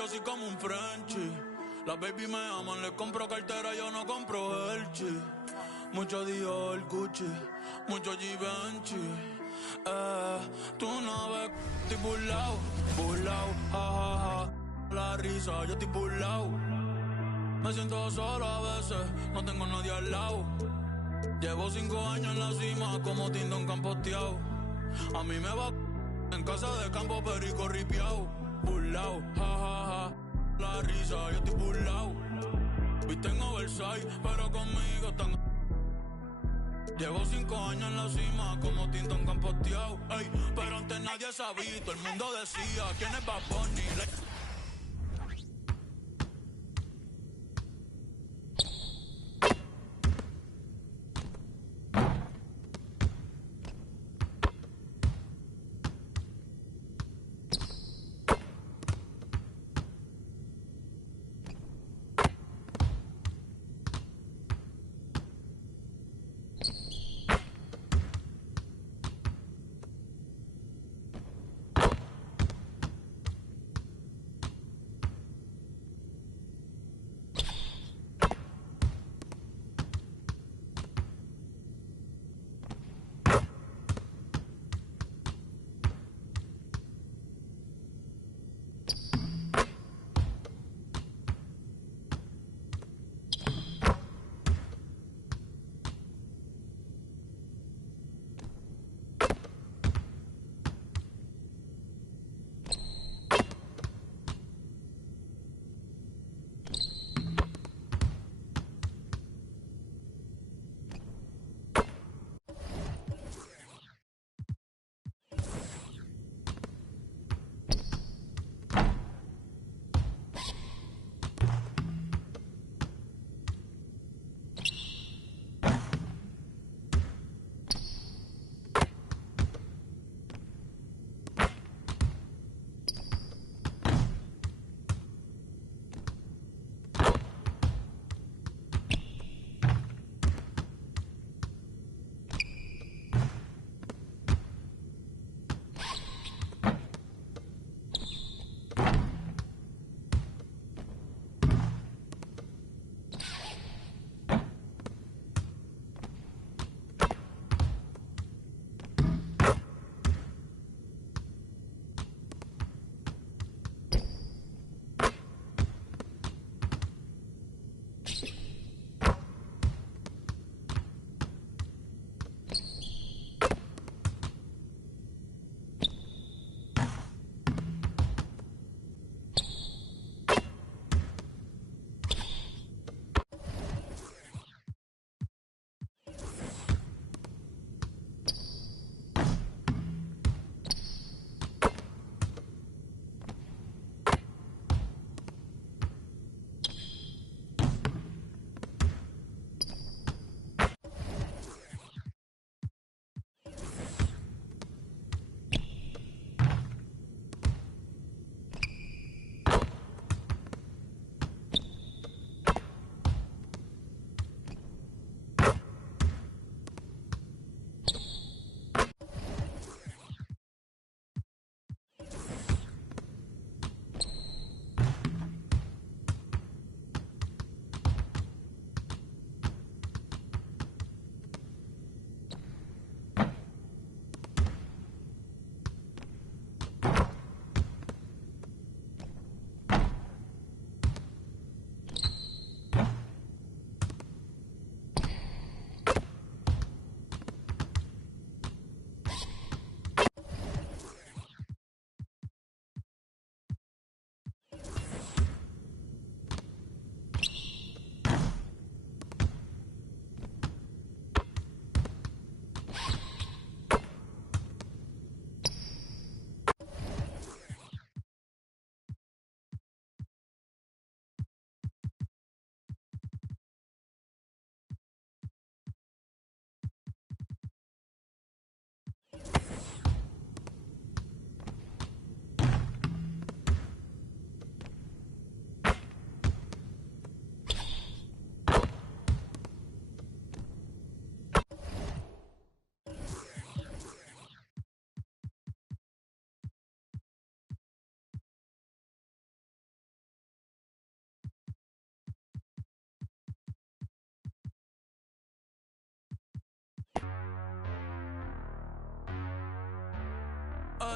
Yo soy como un Frenchie. Las baby me aman, les compro cartera, yo no compro Elchi. Mucho Dior, Gucci, mucho Givenchy. Tú no ves, estoy burlao, ja, ja, ja. La risa, yo estoy burlao. Me siento solo a veces, no tengo nadie al lado. Llevo 5 años en la cima, como Tindón campoteado. A mí me va en casa de campo, perico ripiao. Burlao, ja, ja, ja. La risa, yo estoy burlao. Viste en oversize, pero conmigo están. Llevo 5 años en la cima, como Tindón campoteado. Ey, pero antes nadie sabía, todo el mundo decía, ¿quién es Bad Bunny?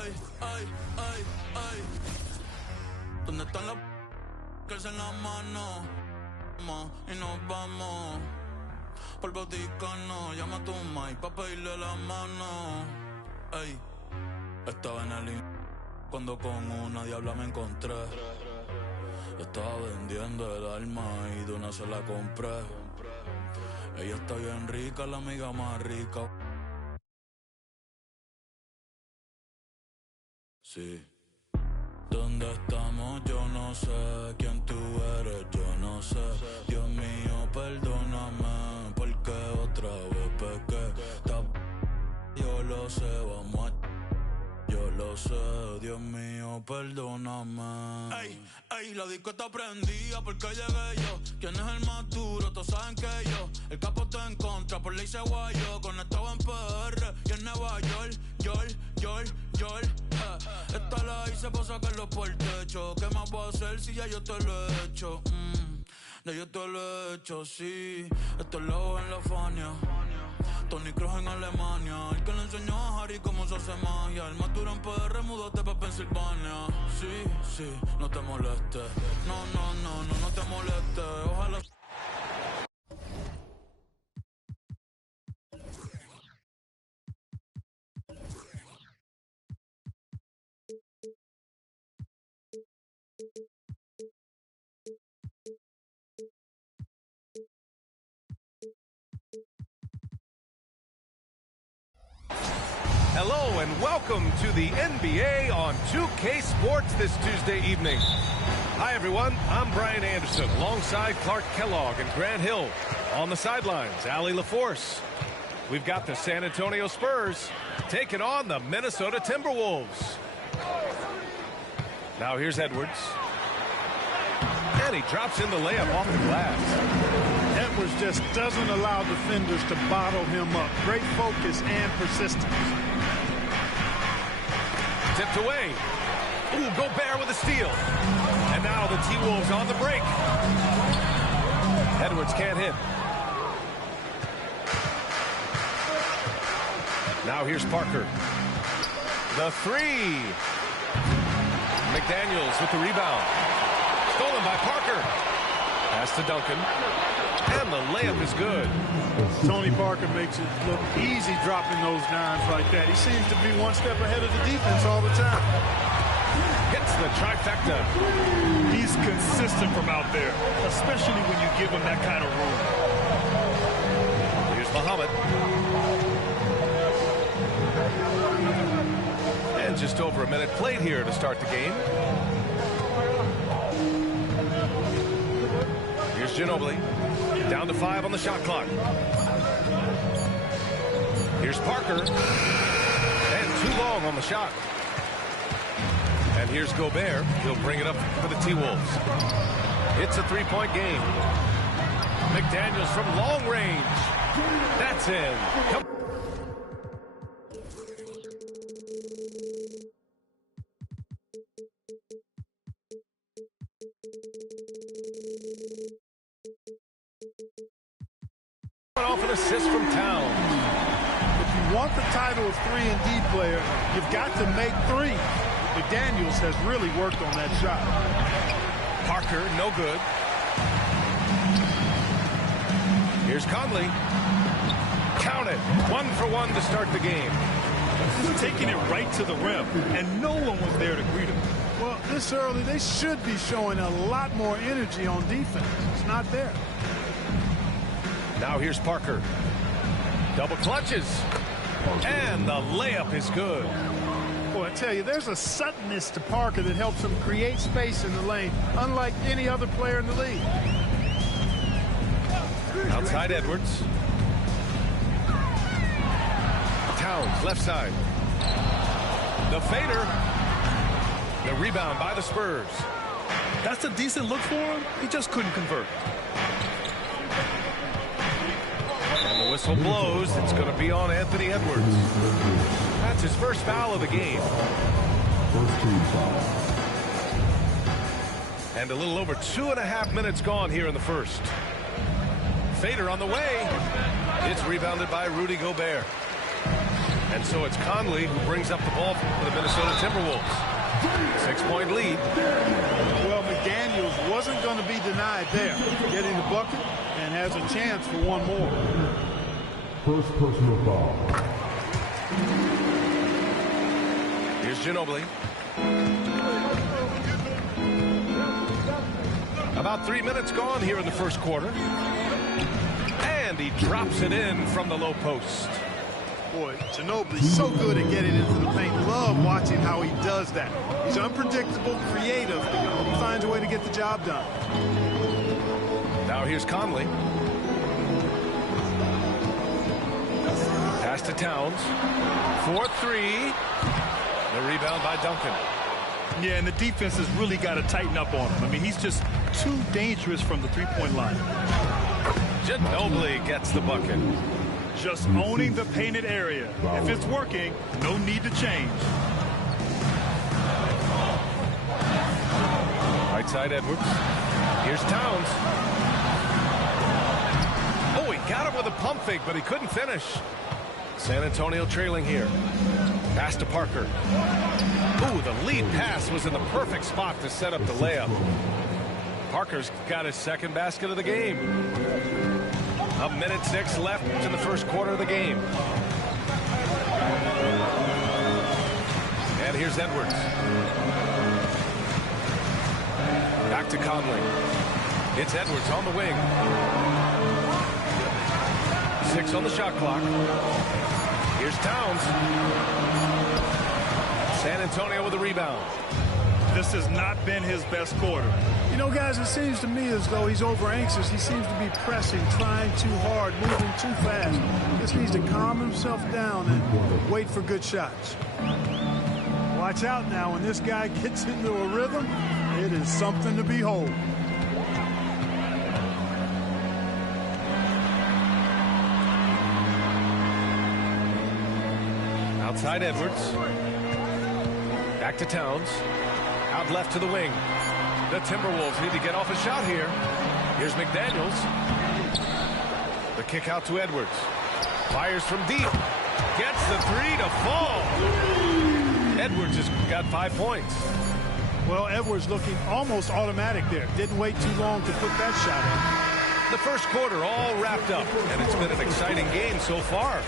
ay, ay, ay, ay. ¿Dónde están los que alzan la mano? Y nos vamos por Vaticano. Llama a tu mai pa' pedirle la mano. Ay, estaba en el cuando con una diabla me encontré. Estaba vendiendo el alma y de una se la compré. Ella está bien rica, la amiga más rica. Sí. ¿Dónde estamos? Yo no sé. ¿Quién tú eres? Yo no sé. Dios mío, perdóname, porque otra vez pequé. Yo lo sé, vamos a... Yo lo sé, Dios mío, perdóname. Ey, ey, la disco está prendida porque llegué yo. ¿Quién es el más duro? Todos saben que yo. El capo está en contra, por ley se guayó. Conectado en PR y en Nueva York. Esta la hice para sacarlo por el techo. ¿Qué más voy a hacer si ya yo te lo he hecho? Ya yo te lo he hecho, sí. Esto es lobo en la Fania. Tony Kroos en Alemania. El que le enseñó a Harry cómo se hace magia. El más duro en PR, múdate pa' Pensilvania. Sí, no te molestes. No te molestes. Ojalá... Hello and welcome to the NBA on 2K Sports this Tuesday evening. Hi everyone, I'm Brian Anderson alongside Clark Kellogg and Grant Hill. On the sidelines, Allie LaForce. We've got the San Antonio Spurs taking on the Minnesota Timberwolves. Now here's Edwards. And he drops in the layup off the glass. Edwards just doesn't allow defenders to bottle him up. Great focus and persistence. Tipped away. Ooh, Gobert with a steal. And now the T-Wolves on the break. Edwards can't hit. Now here's Parker. The three. McDaniels with the rebound. Stolen by Parker. Pass to Duncan. And the layup is good. Tony Parker makes it look easy dropping those dimes like that. He seems to be one step ahead of the defense all the time. Hits the trifecta. He's consistent from out there, especially when you give him that kind of room. Here's Muhammad. And just over a minute played here to start the game. Here's Ginobili. Down to 5 on the shot clock. Here's Parker. And too long on the shot. And here's Gobert. He'll bring it up for the T-Wolves. It's a three-point game. McDaniels from long range. That's in. Come off an assist from Towns. If you want the title of 3-and-D player, you've got to make three. McDaniels has really worked on that shot. Parker, no good. Here's Conley. Count it. 1 for 1 to start the game. He's taking it right to the rim, and no one was there to greet him. Well, this early, they should be showing a lot more energy on defense. It's not there. Now here's Parker. Double clutches. And the layup is good. Boy, I tell you, there's a suddenness to Parker that helps him create space in the lane, unlike any other player in the league. Outside Edwards. Towns, left side. The fader. The rebound by the Spurs. That's a decent look for him. He just couldn't convert. And the whistle blows. It's going to be on Anthony Edwards. That's his first foul of the game. And a little over 2.5 minutes gone here in the first. Fader on the way. It's rebounded by Rudy Gobert. And so it's Conley who brings up the ball for the Minnesota Timberwolves. 6-point lead. Well, McDaniels wasn't going to be denied there. Getting the bucket and has a chance for one more. First personal foul. Here's Ginobili. About 3 minutes gone here in the first quarter. And he drops it in from the low post. Boy, Ginobili's so good at getting into the paint. Love watching how he does that. He's unpredictable, creative. He finds a way to get the job done. Now here's Conley. Pass to Towns. 4-3. The rebound by Duncan. Yeah, and the defense has really got to tighten up on him. I mean, he's just too dangerous from the three-point line. Ginobili gets the bucket. Just owning the painted area. If it's working, no need to change. Right side Edwards. Here's Towns. Oh, he got him with a pump fake, but he couldn't finish. San Antonio trailing here. Pass to Parker. Ooh, the lead pass was in the perfect spot to set up the layup. Parker's got his second basket of the game. 1:06 left in the first quarter of the game. And here's Edwards. Back to Conley. It's Edwards on the wing. 6 on the shot clock. Here's Towns. San Antonio with a rebound. This has not been his best quarter. You know, guys, it seems to me as though he's over anxious. He seems to be pressing, trying too hard, moving too fast. Just needs to calm himself down and wait for good shots. Watch out now. When this guy gets into a rhythm, it is something to behold. Outside Edwards. Back to Towns. Out left to the wing. The Timberwolves need to get off a shot here. Here's McDaniels. The kick out to Edwards. Fires from deep. Gets the three to fall. Edwards has got 5 points. Well, Edwards looking almost automatic there. Didn't wait too long to put that shot in. The first quarter all wrapped up, and it's been an exciting game so far.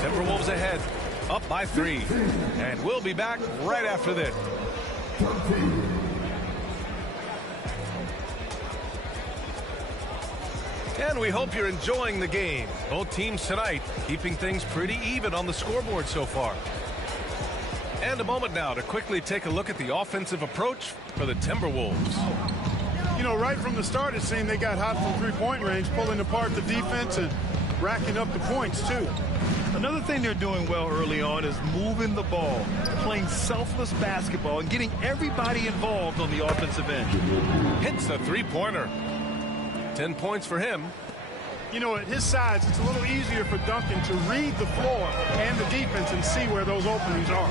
Timberwolves ahead, up by 3. And we'll be back right after this. And we hope you're enjoying the game. Both teams tonight keeping things pretty even on the scoreboard so far. And a moment now to quickly take a look at the offensive approach for the Timberwolves. You know, right from the start, it seemed they got hot from three-point range, pulling apart the defense and racking up the points, too. Another thing they're doing well early on is moving the ball, playing selfless basketball, and getting everybody involved on the offensive end. Hits the three-pointer. 10 points for him. You know, at his size, it's a little easier for Duncan to read the floor and the defense and see where those openings are.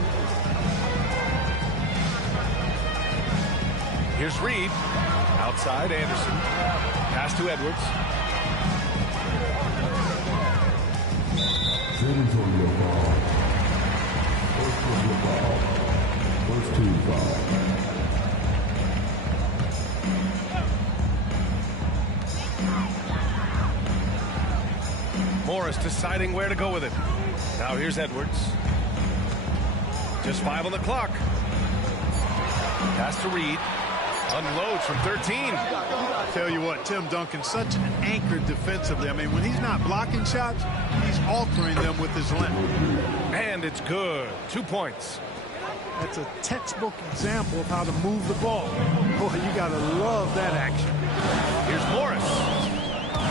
Here's Reed. Outside Anderson. Pass to Edwards. San Antonio foul. First personal foul. First team foul. Morris deciding where to go with it. Now here's Edwards. Just 5 on the clock. Pass to Reed. Unloads from 13. Tell you what, Tim Duncan's such an anchor defensively. I mean, when he's not blocking shots, he's altering them with his length. And it's good. 2 points. That's a textbook example of how to move the ball. Boy, you got to love that action. Here's Morris.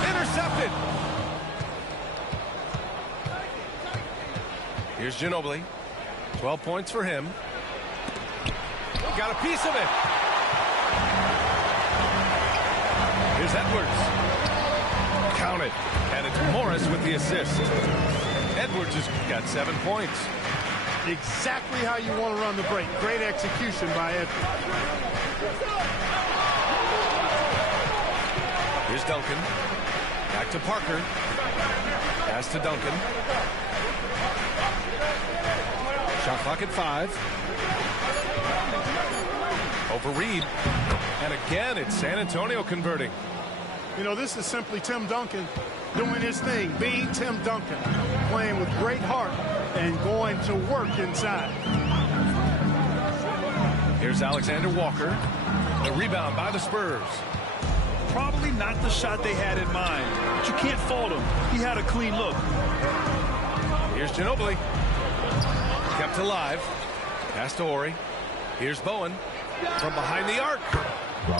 Intercepted. Here's Ginobili. 12 points for him. Got a piece of it. Here's Edwards. Count it. And it's Morris with the assist. Edwards has got 7 points. Exactly how you want to run the break. Great execution by Edwards. Here's Duncan. Back to Parker. Pass to Duncan. Shot clock at 5. Over Reed. And again, it's San Antonio converting. You know, this is simply Tim Duncan doing his thing, being Tim Duncan, playing with great heart and going to work inside. Here's Alexander Walker. The rebound by the Spurs. Probably not the shot they had in mind, but you can't fault him. He had a clean look. Here's Ginobili. Kept alive. Pass to Horry. Here's Bowen. From behind the arc.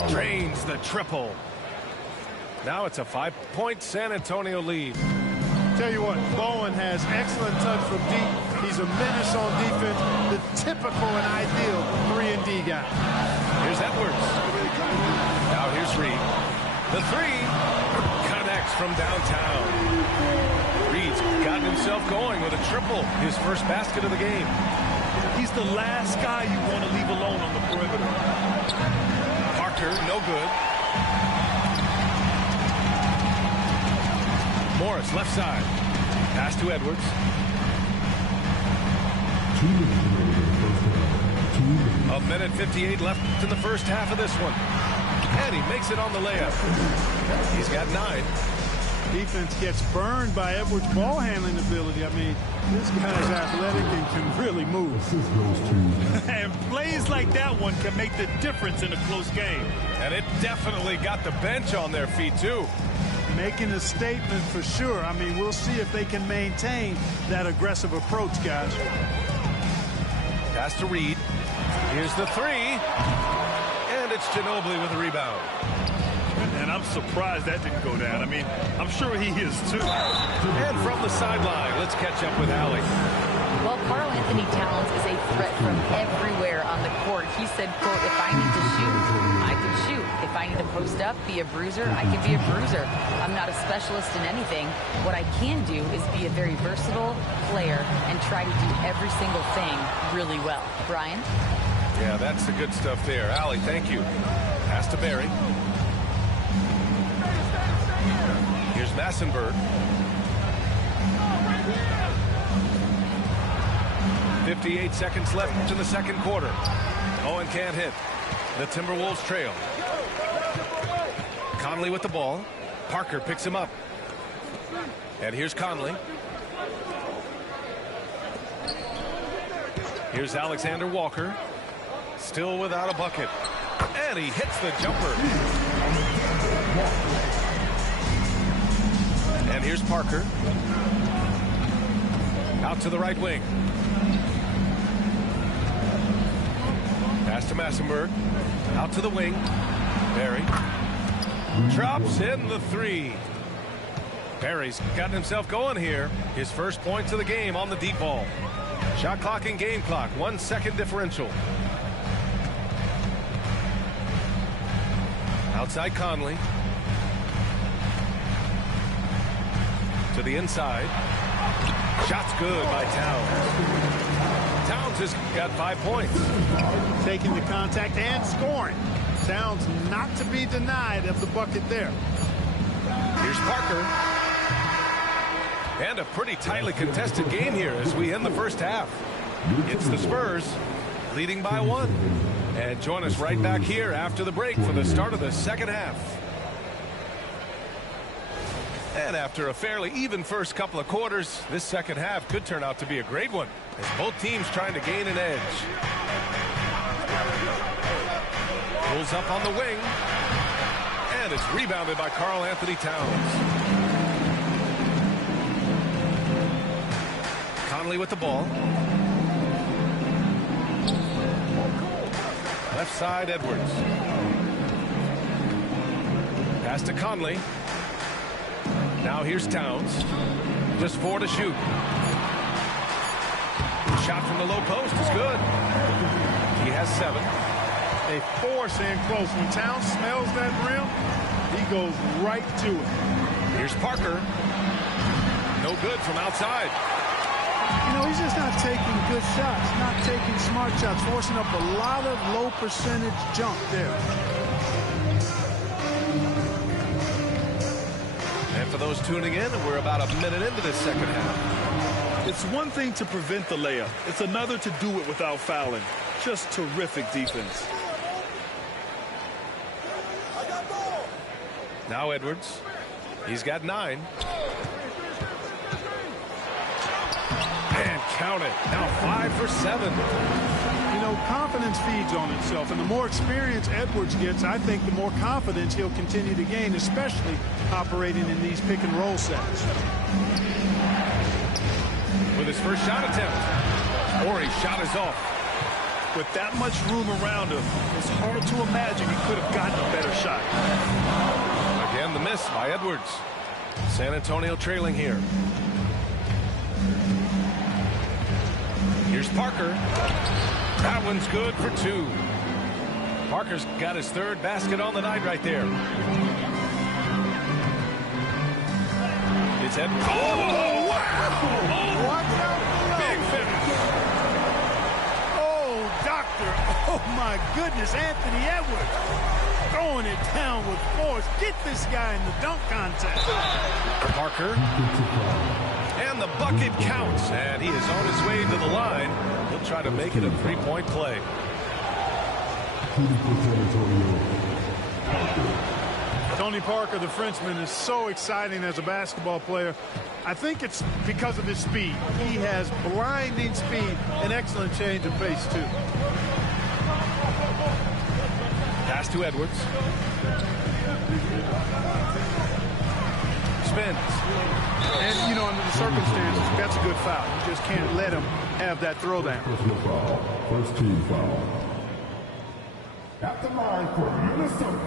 Drains the triple. Now it's a 5-point San Antonio lead. Tell you what, Bowen has excellent touch from deep. He's a menace on defense, the typical and ideal 3-and-D guy. Here's Edwards. Now here's Reed. The three connects from downtown. Reed's gotten himself going with a triple, his first basket of the game. He's the last guy you want to leave alone on the perimeter. Parker, no good. Morris, left side. Pass to Edwards. 2 minutes remaining in the first half. 2 minutes. A minute 58 left in the first half of this one. And he makes it on the layup. He's got 9. Defense gets burned by Edwards' ball handling ability. I mean, this guy's athletic and can really move. Assist goes to And plays like that one can make the difference in a close game. And it definitely got the bench on their feet, too. Making a statement for sure. I mean, we'll see if they can maintain that aggressive approach, guys. Pass to Reed. Here's the three. And it's Ginobili with the rebound. And I'm surprised that didn't go down. I mean, I'm sure he is too. And from the sideline, let's catch up with Allie. Well, Karl-Anthony Towns is a threat from everywhere on the court. He said, quote, if I need to shoot, I can shoot. If I need to post up, be a bruiser, I can be a bruiser. I'm not a specialist in anything. What I can do is be a very versatile player and try to do every single thing really well. Brian? Yeah, that's the good stuff there. Allie, thank you. Pass to Barry. Here's Massenberg. 58 seconds left in the second quarter. Owen can't hit. The Timberwolves trail. Conley with the ball. Parker picks him up. And here's Conley. Here's Alexander Walker. Still without a bucket. And he hits the jumper. And here's Parker. Out to the right wing. Pass to Massenberg. Out to the wing. Barry. Drops in the three. Barry's gotten himself going here. His first points of the game on the deep ball. Shot clock and game clock. 1 second differential. Outside Conley. To the inside. Shot's good by Towns. Towns has got 5 points. Taking the contact and scoring. Towns not to be denied of the bucket there. Here's Parker. And a pretty tightly contested game here as we end the first half. It's the Spurs leading by 1. And join us right back here after the break for the start of the second half. And after a fairly even first couple of quarters, this second half could turn out to be a great one as both teams trying to gain an edge. Pulls up on the wing. And it's rebounded by Karl-Anthony Towns. Conley with the ball. Left side, Edwards. Pass to Conley. Now here's Towns. Just 4 to shoot. Shot from the low post is good. He has 7. They force in close. When Towns smells that rim, he goes right to it. Here's Parker. No good from outside. You know, he's just not taking good shots, not taking smart shots, forcing up a lot of low percentage jump there. And for those tuning in, we're about a minute into this second half. It's one thing to prevent the layup. It's another to do it without fouling. Just terrific defense. Now Edwards. He's got 9. And count it. Now 5 for 7. You know, confidence feeds on itself, and the more experience Edwards gets, I think the more confidence he'll continue to gain, especially operating in these pick-and-roll sets. With his first shot attempt. Horry's shot is off. With that much room around him, it's hard to imagine he could have gotten a better shot. Again, the miss by Edwards. San Antonio trailing here. Here's Parker. That one's good for 2. Parker's got his 3rd basket on the night right there. It's Edwards. Oh, wow! Watch out below. Big finish. Oh, doctor. Oh, my goodness. Anthony Edwards throwing it down with force. Get this guy in the dunk contest. Parker. And the bucket counts. And he is on his way to the line. He'll try to make it a 3-point play. Tony Parker, the Frenchman, is so exciting as a basketball player. I think it's because of his speed. He has blinding speed and excellent change of pace, too. Pass to Edwards. Spins. And, you know, under the circumstances, that's a good foul. You just can't let him have that throwdown. Personal foul. First team foul. At the line for Minnesota.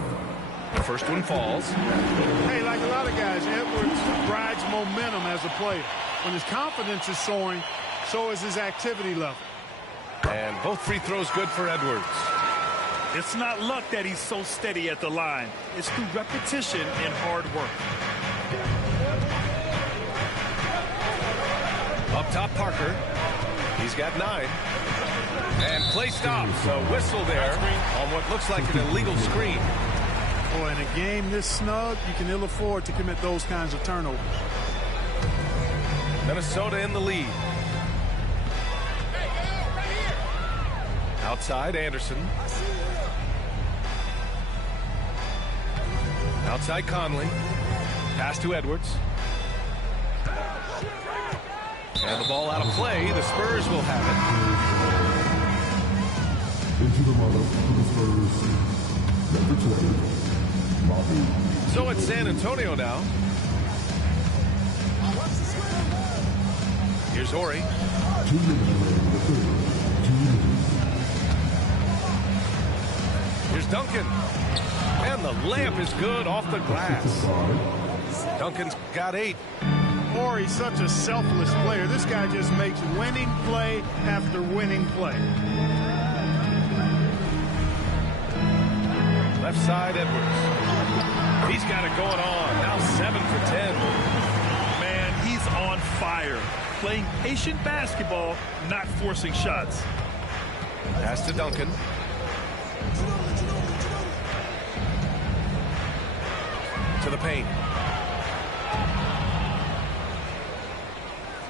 The first one falls. Hey, like a lot of guys, Edwards rides momentum as a player. When his confidence is soaring, so is his activity level. And both free throws good for Edwards. It's not luck that he's so steady at the line. It's through repetition and hard work. Up top, Parker. He's got 9. And play stops. A whistle there on what looks like an illegal screen. Boy, in a game this snug, you can ill afford to commit those kinds of turnovers. Minnesota in the lead. Outside, Anderson. Outside, Conley. Pass to Edwards. And the ball out of play. The Spurs will have it. Into the model for the Spurs. Number 20. So it's San Antonio now. Here's Horry. 2 minutes. Here's Duncan. And the layup is good off the glass. Duncan's got 8. Horry's such a selfless player. This guy just makes winning play after winning play. Left side, Edwards. He's got it going on. Now 7 for 10. Man, he's on fire. Playing patient basketball, not forcing shots. Pass to Duncan. To the paint.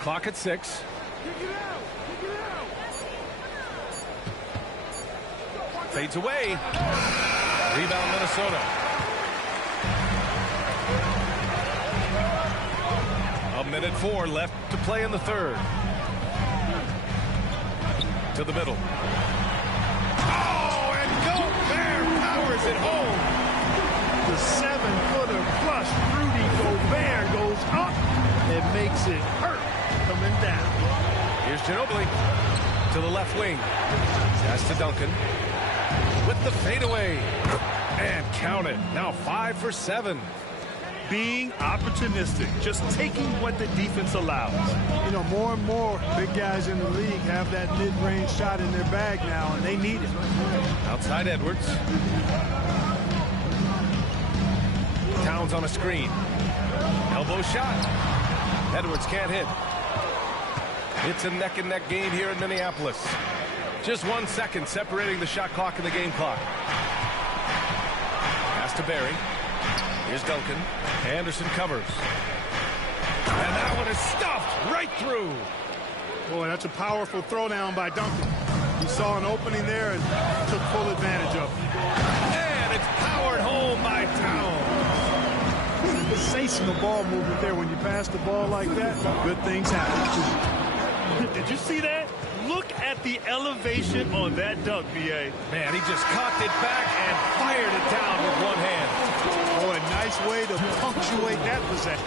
Clock at 6. Fades away. Rebound, Minnesota. A minute 4 left to play in the third. To the middle. Oh, and Gobert powers it home. The 7-footer plus Rudy Gobert goes up and makes it hurt coming down. Here's Ginobili to the left wing. Pass to Duncan. With the fadeaway. And count it. Now 5 for 7. Being opportunistic. Just taking what the defense allows. You know, more and more big guys in the league have that mid-range shot in their bag now, and they need it. Outside Edwards. Towns on a screen. Elbow shot. Edwards can't hit. It's a neck-and-neck game here in Minneapolis. Just 1 second separating the shot clock and the game clock. Pass to Barry. Here's Duncan. Anderson covers. And that one is stuffed right through. Boy, that's a powerful throwdown by Duncan. He saw an opening there and took full advantage of it. And it's powered home by Towns. Sensational ball movement there. When you pass the ball like that, good things happen. Did you see that? Look at the elevation on that dunk, B.A. Man, he just cocked it back and fired it down with one hand. Boy, nice way to punctuate that possession.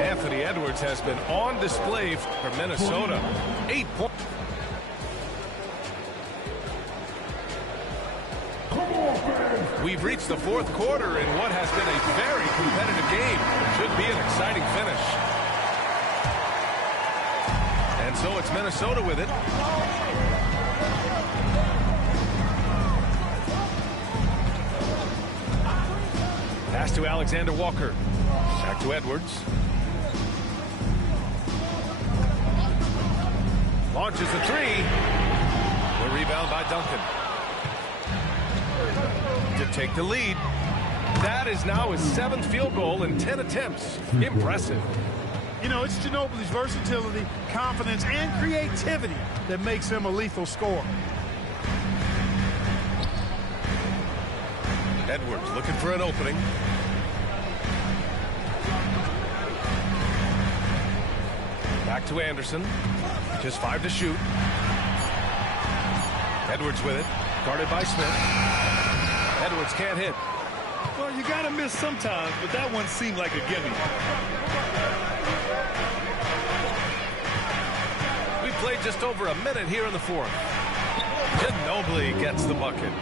Anthony Edwards has been on display for Minnesota. 8 points. We've reached the fourth quarter in what has been a very competitive game. Should be an exciting finish. And so it's Minnesota with it. Pass to Alexander Walker. Back to Edwards. Launches the three. The rebound by Duncan. To take the lead. That is now his 7th field goal in 10 attempts. Impressive. You know, it's Ginobili's versatility, confidence, and creativity that makes him a lethal scorer. Edwards looking for an opening. Back to Anderson. Just 5 to shoot. Edwards with it. Guarded by Smith. Edwards can't hit. Well, you got to miss sometimes, but that one seemed like a gimme. We played just over a minute here in the fourth. Ginobili gets the bucket.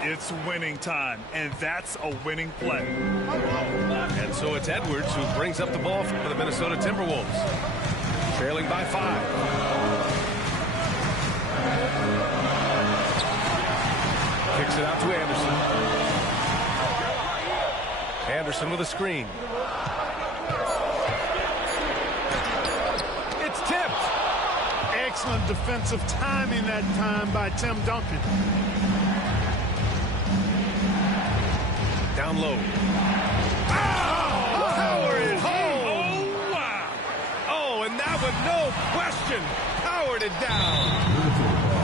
It's winning time, and that's a winning play. And so it's Edwards who brings up the ball for the Minnesota Timberwolves. Trailing by 5. Kicks it out to Anderson. Anderson with a screen. It's tipped. Excellent defensive timing that time by Tim Duncan. Down low. Oh, Howard is home. Oh, wow. Oh, and that one, no question, powered it down.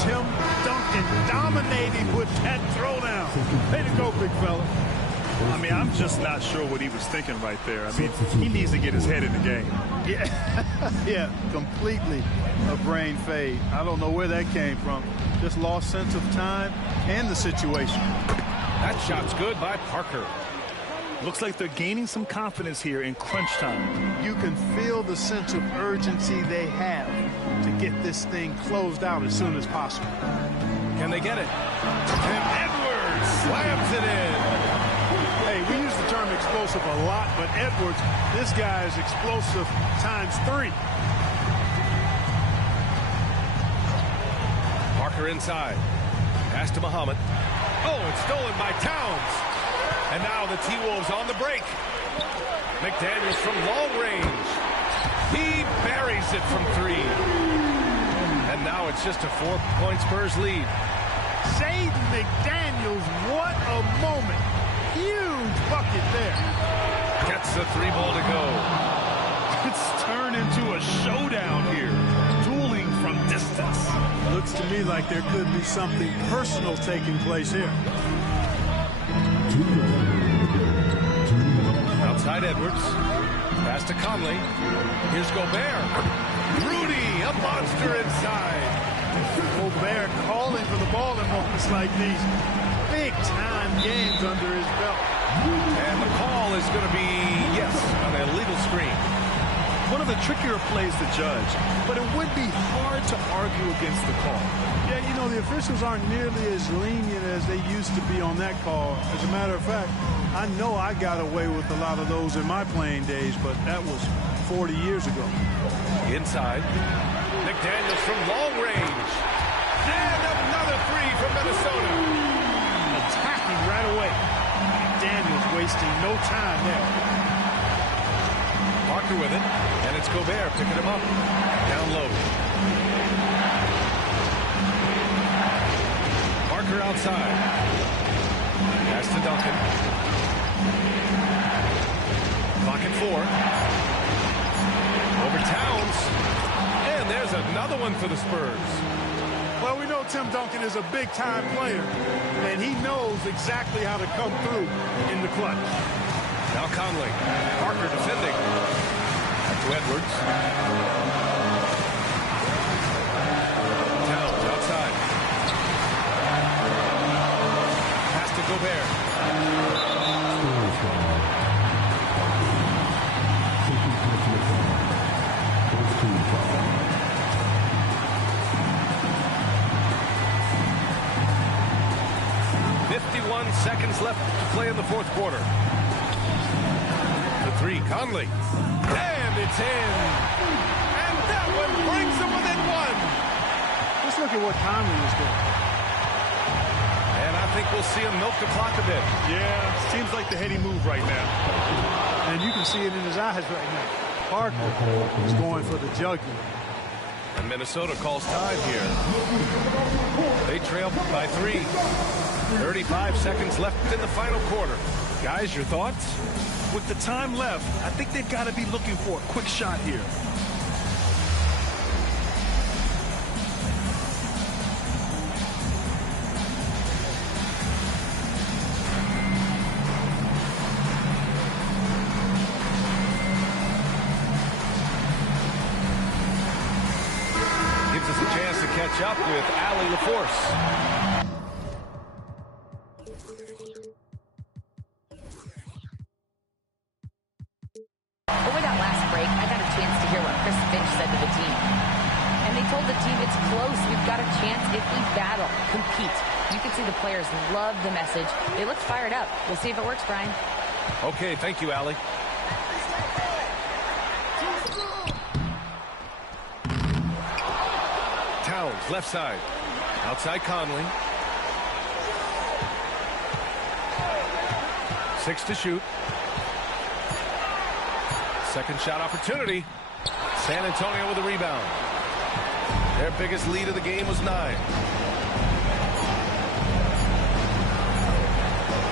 Tim Duncan dominating with that throwdown. Way to go, big fella. I mean, I'm just not sure what he was thinking right there. I mean, he needs to get his head in the game. Yeah, completely a brain fade. I don't know where that came from. Just lost sense of time and the situation. That shot's good by Parker. Looks like they're gaining some confidence here in crunch time. You can feel the sense of urgency they have to get this thing closed out as soon as possible. Can they get it? And Edwards slams it in. Hey, we use the term explosive a lot, but Edwards, this guy is explosive times 3. Parker inside. Pass to Muhammad. Oh, it's stolen by Towns. And now the T-Wolves on the break. McDaniels from long range. He buries it from 3. And now it's just a 4-point Spurs lead. Jaden McDaniels, what a moment. Huge bucket there. Gets the 3 ball to go. It's turned into a showdown here. Dueling from distance. Looks to me like there could be something personal taking place here. Outside Edwards. Pass to Conley. Here's Gobert. Rudy, a monster inside. Gobert calling for the ball in moments like these. Big-time games under his belt. And the call is going to be, yes, an illegal screen. One of the trickier plays to judge, but it would be hard to argue against the call. Yeah, you know, the officials aren't nearly as lenient as they used to be on that call. As a matter of fact, I know I got away with a lot of those in my playing days, but that was 40 years ago. Inside. McDaniels from long range. And another 3 from Minnesota. Attacking right away. McDaniels wasting no time there. Parker with it, and it's Gobert picking him up. Down low. Parker outside. Pass to Duncan. Clock at 4. Over Towns. And there's another one for the Spurs. Well, we know Tim Duncan is a big-time player, and he knows exactly how to come through in the clutch. Now Conley. Parker defending. Back to Edwards. Towns outside. Pass to Gobert. Spurs foul. Taking personal foul. First team foul. 51 seconds left to play in the fourth quarter. The three, Conley. And it's in. And that one brings them within one. Let's look at what Conley is doing. And I think we'll see him milk the clock a bit. Yeah, seems like the heady move right now. And you can see it in his eyes right now. Parker is going for the jugular. And Minnesota calls time here. They trail by 3. 35 seconds left in the final quarter. Guys, your thoughts? With the time left, I think they've got to be looking for a quick shot here. Gives us a chance to catch up with Allie LaForce. Over that last break, I got a chance to hear what Chris Finch said to the team. And they told the team it's close. We've got a chance if we battle, compete. You can see the players love the message. They look fired up. We'll see if it works, Brian. Okay, thank you, Allie. Towns, left side. Outside Conley. 6 to shoot. Second shot opportunity. San Antonio with a rebound. Their biggest lead of the game was 9.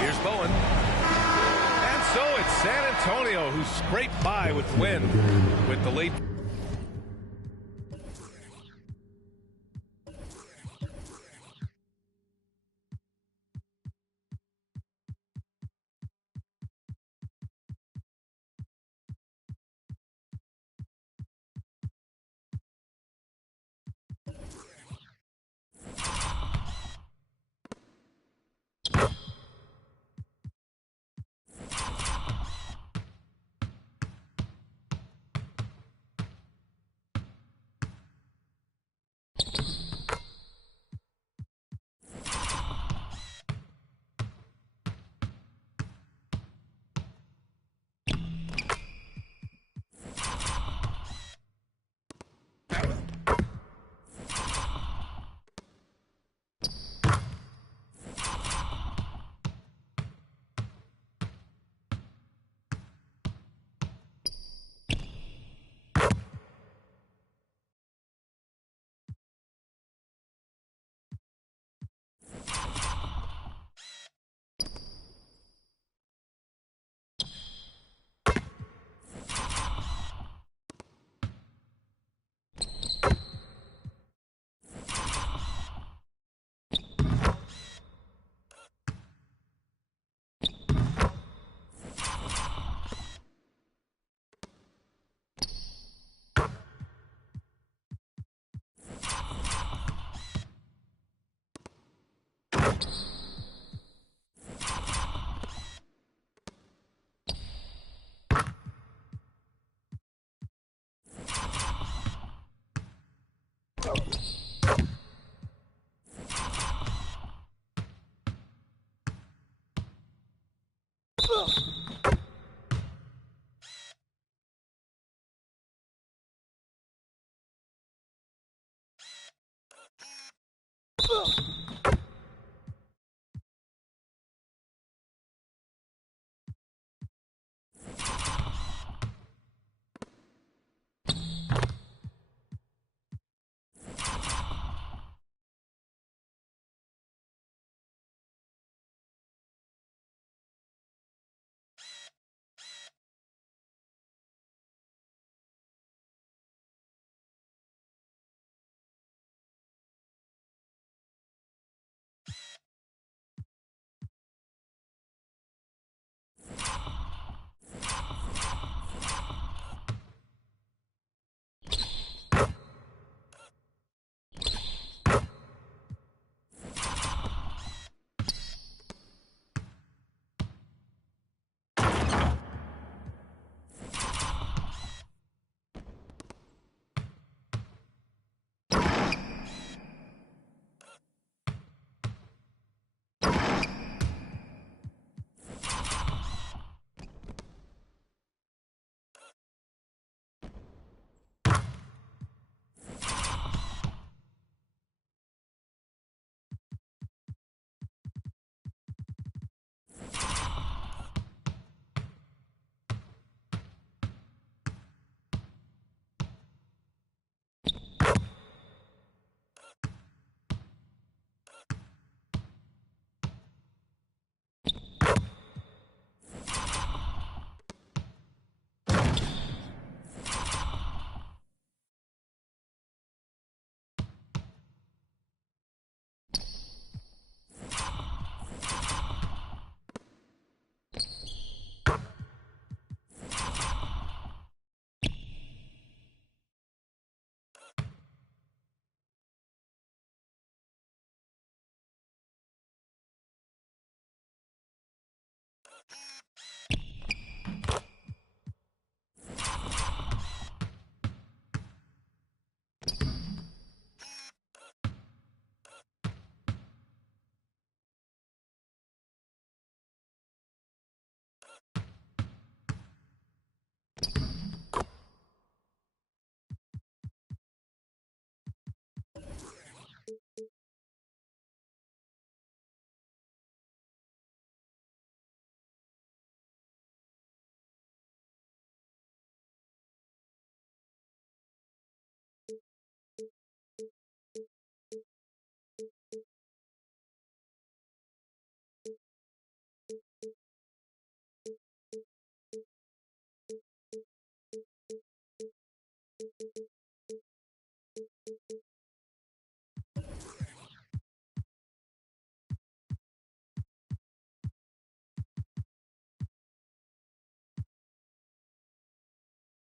Here's Bowen. And so it's San Antonio who scraped by with the win with the late.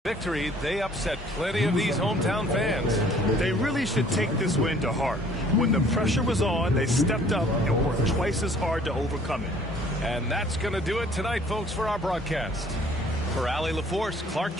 Victory, they upset plenty of these hometown fans. They really should take this win to heart. When the pressure was on, they stepped up and worked twice as hard to overcome it. And that's going to do it tonight, folks, for our broadcast. For Allie LaForce, Clark.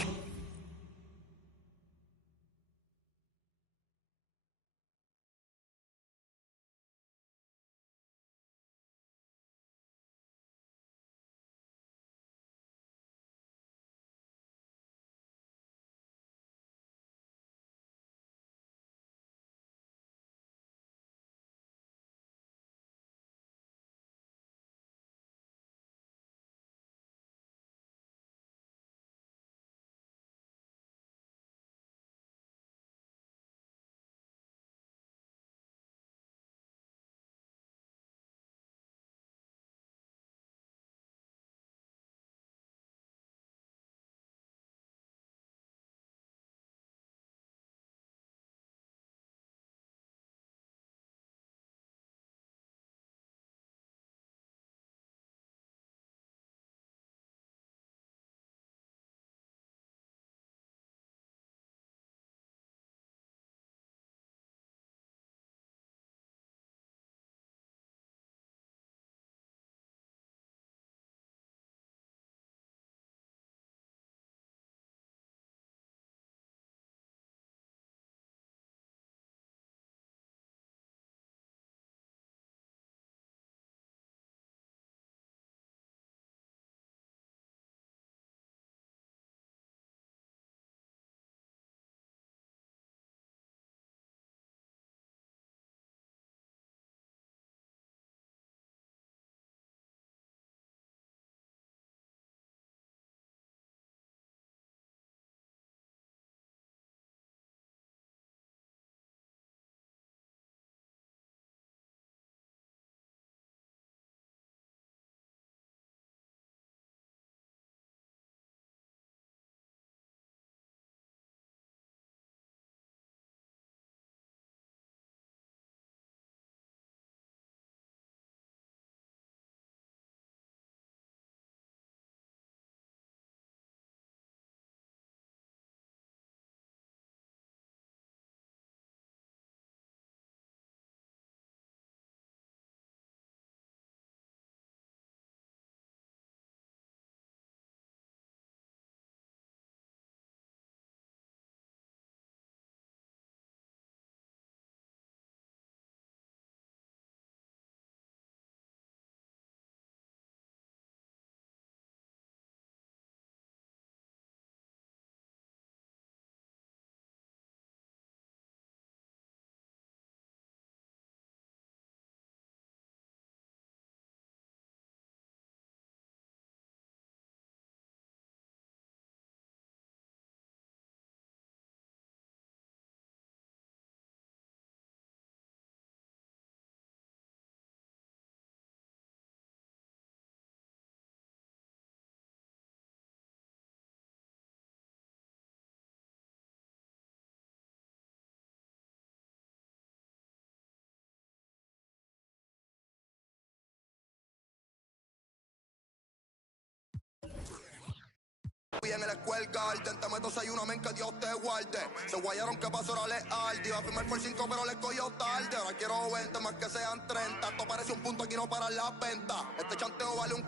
En el Square Garden, te meto 6-1, men, que Dios te guarde. Se guayaron que pasó era leal. Iba a firmar por 5, pero le cogió tarde. Ahora quiero 20, más que sean 30. Esto parece un punto, aquí no paran las ventas. Este chanteo vale un...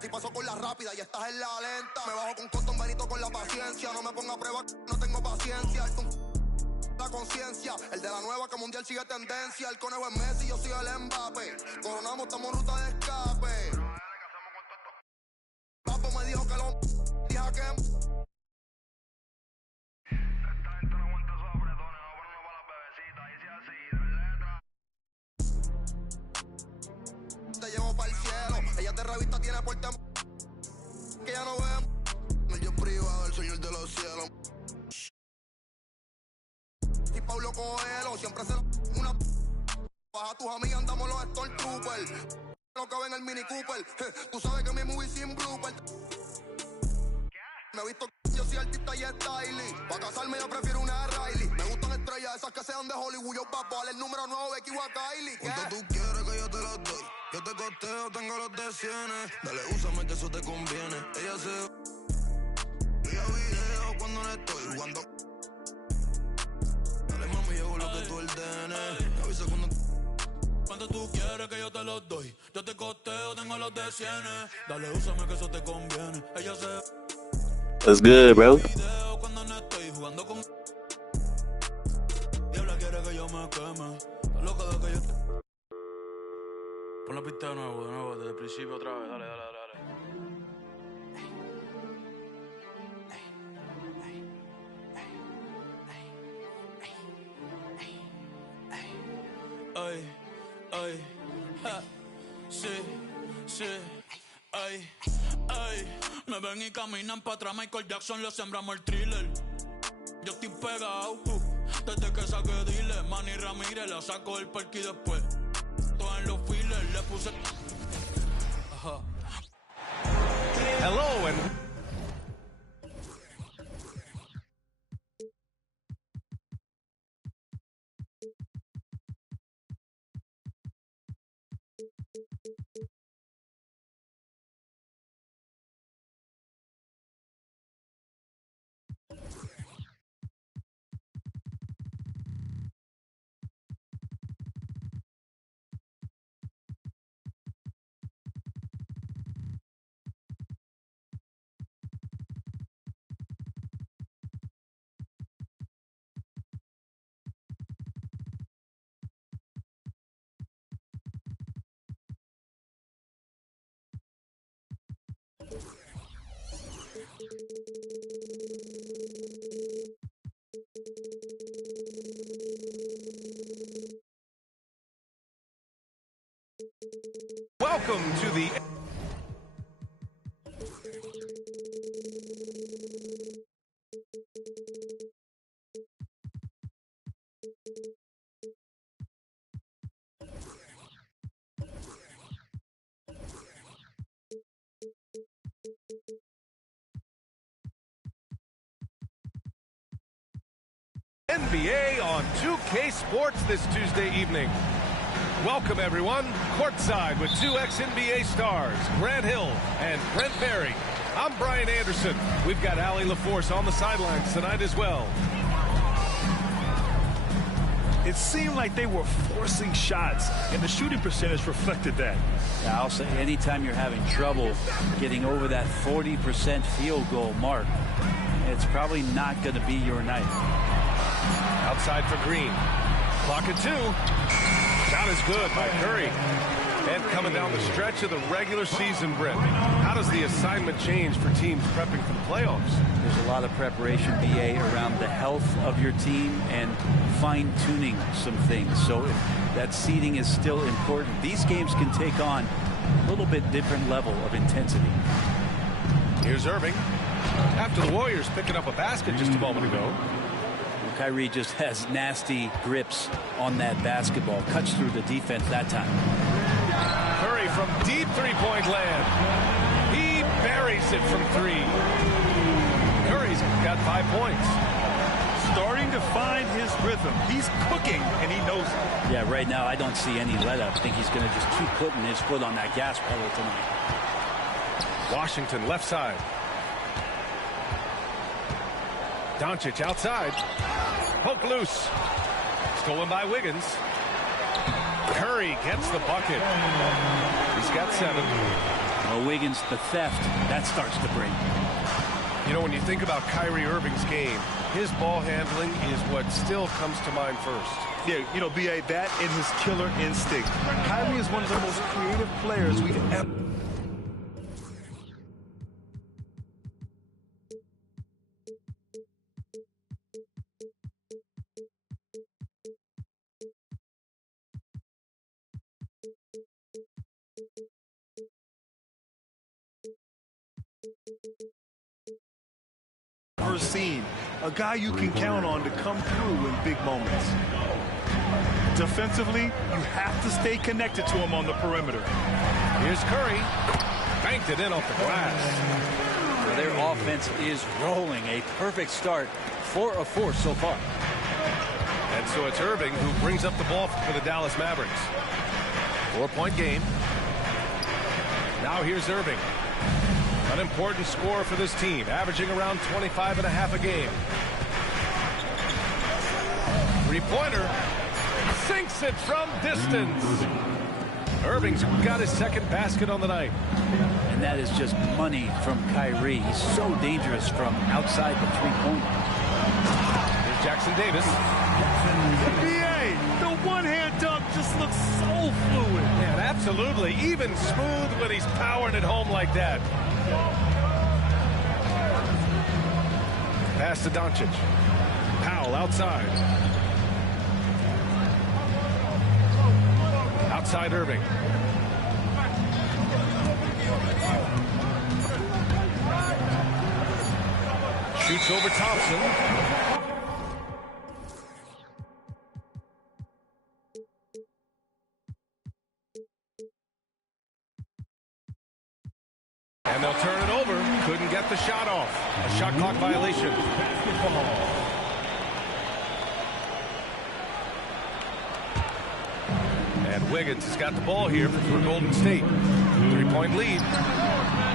Si paso con la rápida y estás en la lenta. Me bajo con Cotton Benito con la paciencia. No me ponga a prueba, no tengo paciencia. La conciencia, el de la nueva que mundial sigue tendencia. El conejo es Messi, yo soy el Mbappé. Coronamos, estamos en ruta de escape. Papo me dijo que lo... Dije que... Esta gente no aguanta esos apretones, no ponen para las bebecitas, dice así, de letra. Te llevo para el cielo, ella de revista tiene porte... Que ya no ve... El Dios privado, el señor de los cielos. Y Pablo Coelho, siempre se una... Baja tus amigas, andamos los Stormtroopers. Lo que ven el Mini Cooper. Tú sabes que mi movie sin blooper. Me he visto que yo soy artista y styling. Para casarme yo prefiero una Riley. Me gustan estrellas esas que sean de Hollywood. Yo papo, el número 9, Becky o a Kylie. ¿Cuánto tú quieres que yo te los doy? Yo te costeo, tengo los de cienes. Dale, úsame que eso te conviene. Ella se... Veía video cuando no estoy jugando. Dale mami, yo hago lo que tú ordenes. Me avisa cuando tú quieres que yo te los doy. Yo te costeo, tengo los de cienes. Dale, úsame que eso te conviene. Ella se... That's good, bro. Cuando no estoy jugando con... Diabla quiere que yo me queme. Está loca de que yo... Pon la pista de nuevo, desde el principio otra vez. Dale. Ay, sí, ay. Me ven y caminan pa' atrás, Michael Jackson le sembramos el thriller. Yo estoy pegado, desde que saqué dile. Manny Ramírez la saco del parque y después todo en los fillers le puse. Ajá. Hello and welcome to the NBA on 2K Sports this Tuesday evening. Welcome, everyone. Courtside with two ex-NBA stars, Grant Hill and Brent Barry. I'm Brian Anderson. We've got Allie LaForce on the sidelines tonight as well. It seemed like they were forcing shots, and the shooting percentage reflected that. Yeah, I'll say anytime you're having trouble getting over that 40% field goal mark, it's probably not going to be your night. Outside for Green. Clock at 2. Shot is good by Curry. And coming down the stretch of the regular season, Brent, how does the assignment change for teams prepping for the playoffs? There's a lot of preparation, BA, around the health of your team and fine-tuning some things. So if that seeding is still important, these games can take on a little bit different level of intensity. Here's Irving. After the Warriors picking up a basket just a moment ago. Kyrie just has nasty grips on that basketball. Cuts through the defense that time. Curry from deep three-point land. He buries it from 3. Curry's got 5 points. Starting to find his rhythm. He's cooking, and he knows it. Yeah, right now I don't see any let-up. I think he's going to just keep putting his foot on that gas pedal tonight. Washington left side. Doncic outside. Poke loose. Stolen by Wiggins. Curry gets the bucket. He's got 7. Well, Wiggins, the theft, that starts to bring. You know, when you think about Kyrie Irving's game, his ball handling is what still comes to mind first. Yeah, you know, B.A., that and his killer instinct. Kyrie is one of the most creative players we've ever... seen. A guy you can count on to come through in big moments. Defensively, you have to stay connected to him on the perimeter. Here's Curry. Banked it in off the glass. Well, their offense is rolling. A perfect start. 4 of 4 so far. And so it's Irving who brings up the ball for the Dallas Mavericks. 4-point game. Now here's Irving. An important score for this team, averaging around 25.5 a game. Three-pointer. Sinks it from distance. Irving's got his second basket on the night. And that is just money from Kyrie. He's so dangerous from outside the three-point. Here's Jackson Davis. NBA, the one-hand dunk just looks so fluid. And absolutely, even smooth when he's powering it home like that. Pass to Doncic. Powell outside. Outside Irving. Shoots over Thompson. And they'll turn it over. Couldn't get the shot off. A shot clock violation. And Wiggins has got the ball here for Golden State. 3-point lead.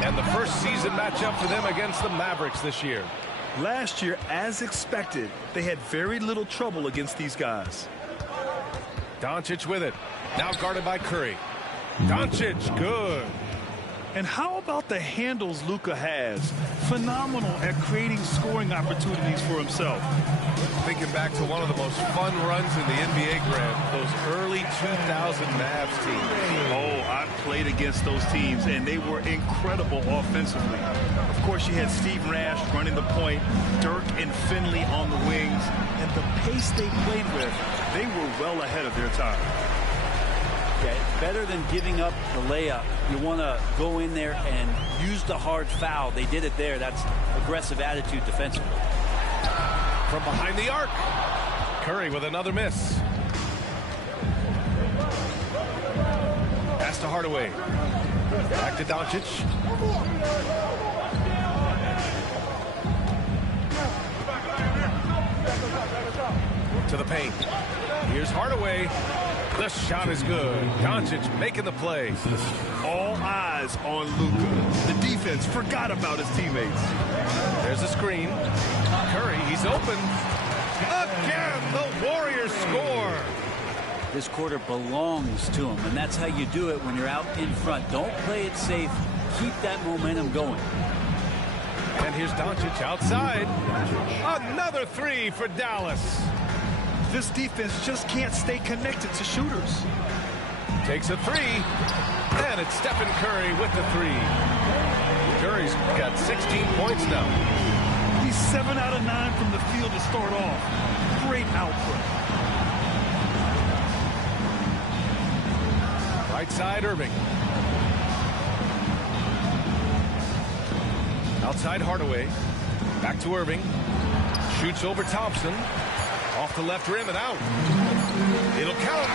And the first season matchup for them against the Mavericks this year. Last year, as expected, they had very little trouble against these guys. Doncic with it. Now guarded by Curry. Doncic, good. And how about the handles Luka has? Phenomenal at creating scoring opportunities for himself. Thinking back to one of the most fun runs in the NBA, Grant, those early 2000 Mavs teams. Oh, I played against those teams, and they were incredible offensively. Of course, you had Steve Nash running the point, Dirk and Finley on the wings, and the pace they played with, they were well ahead of their time. Yeah, better than giving up the layup. You want to go in there and use the hard foul. They did it there. That's aggressive attitude defensively. From behind the arc. Curry with another miss. Pass to Hardaway. Back to Doncic. To the paint. Here's Hardaway. The shot is good. Doncic making the play. All eyes on Luka. The defense forgot about his teammates. There's a screen. Curry, he's open. Again, the Warriors score. This quarter belongs to him, and that's how you do it when you're out in front. Don't play it safe. Keep that momentum going. And here's Doncic outside. Another three for Dallas. This defense just can't stay connected to shooters. Takes a three. And it's Stephen Curry with the three. Curry's got 16 points now. He's 7 out of 9 from the field to start off. Great output. Right side, Irving. Outside, Hardaway. Back to Irving. Shoots over Thompson. Off the left rim and out. It'll count.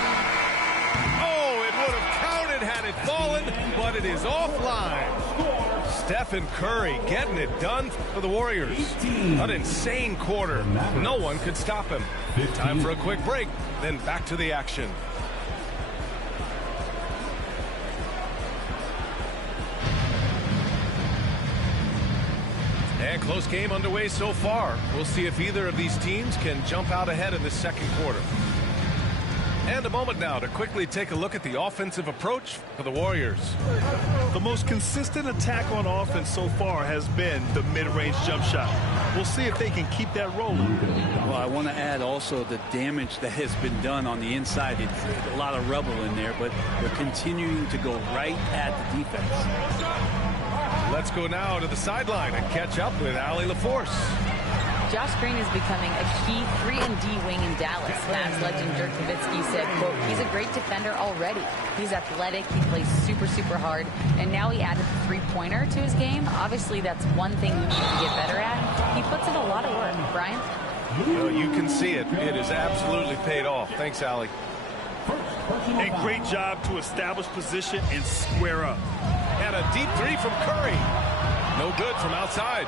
Oh, it would have counted had it fallen, but it is offline. Stephen Curry getting it done for the Warriors. An insane quarter. No one could stop him. Time for a quick break, then back to the action. And close game underway so far. We'll see if either of these teams can jump out ahead in the second quarter. And a moment now to quickly take a look at the offensive approach for the Warriors. The most consistent attack on offense so far has been the mid-range jump shot. We'll see if they can keep that rolling. Well, I want to add also the damage that has been done on the inside. It's a lot of rubble in there, but they're continuing to go right at the defense. Let's go now to the sideline and catch up with Allie LaForce. Josh Green is becoming a key 3-and-D wing in Dallas. Mavs legend Dirk Nowitzki said, quote, he's a great defender already. He's athletic, he plays super, super hard, and now he added the three-pointer to his game. Obviously, that's one thing he needs to get better at. He puts in a lot of work. Brian? Well, you can see it. It has absolutely paid off. Thanks, Allie. A great job to establish position and square up. And a deep three from Curry. No good from outside.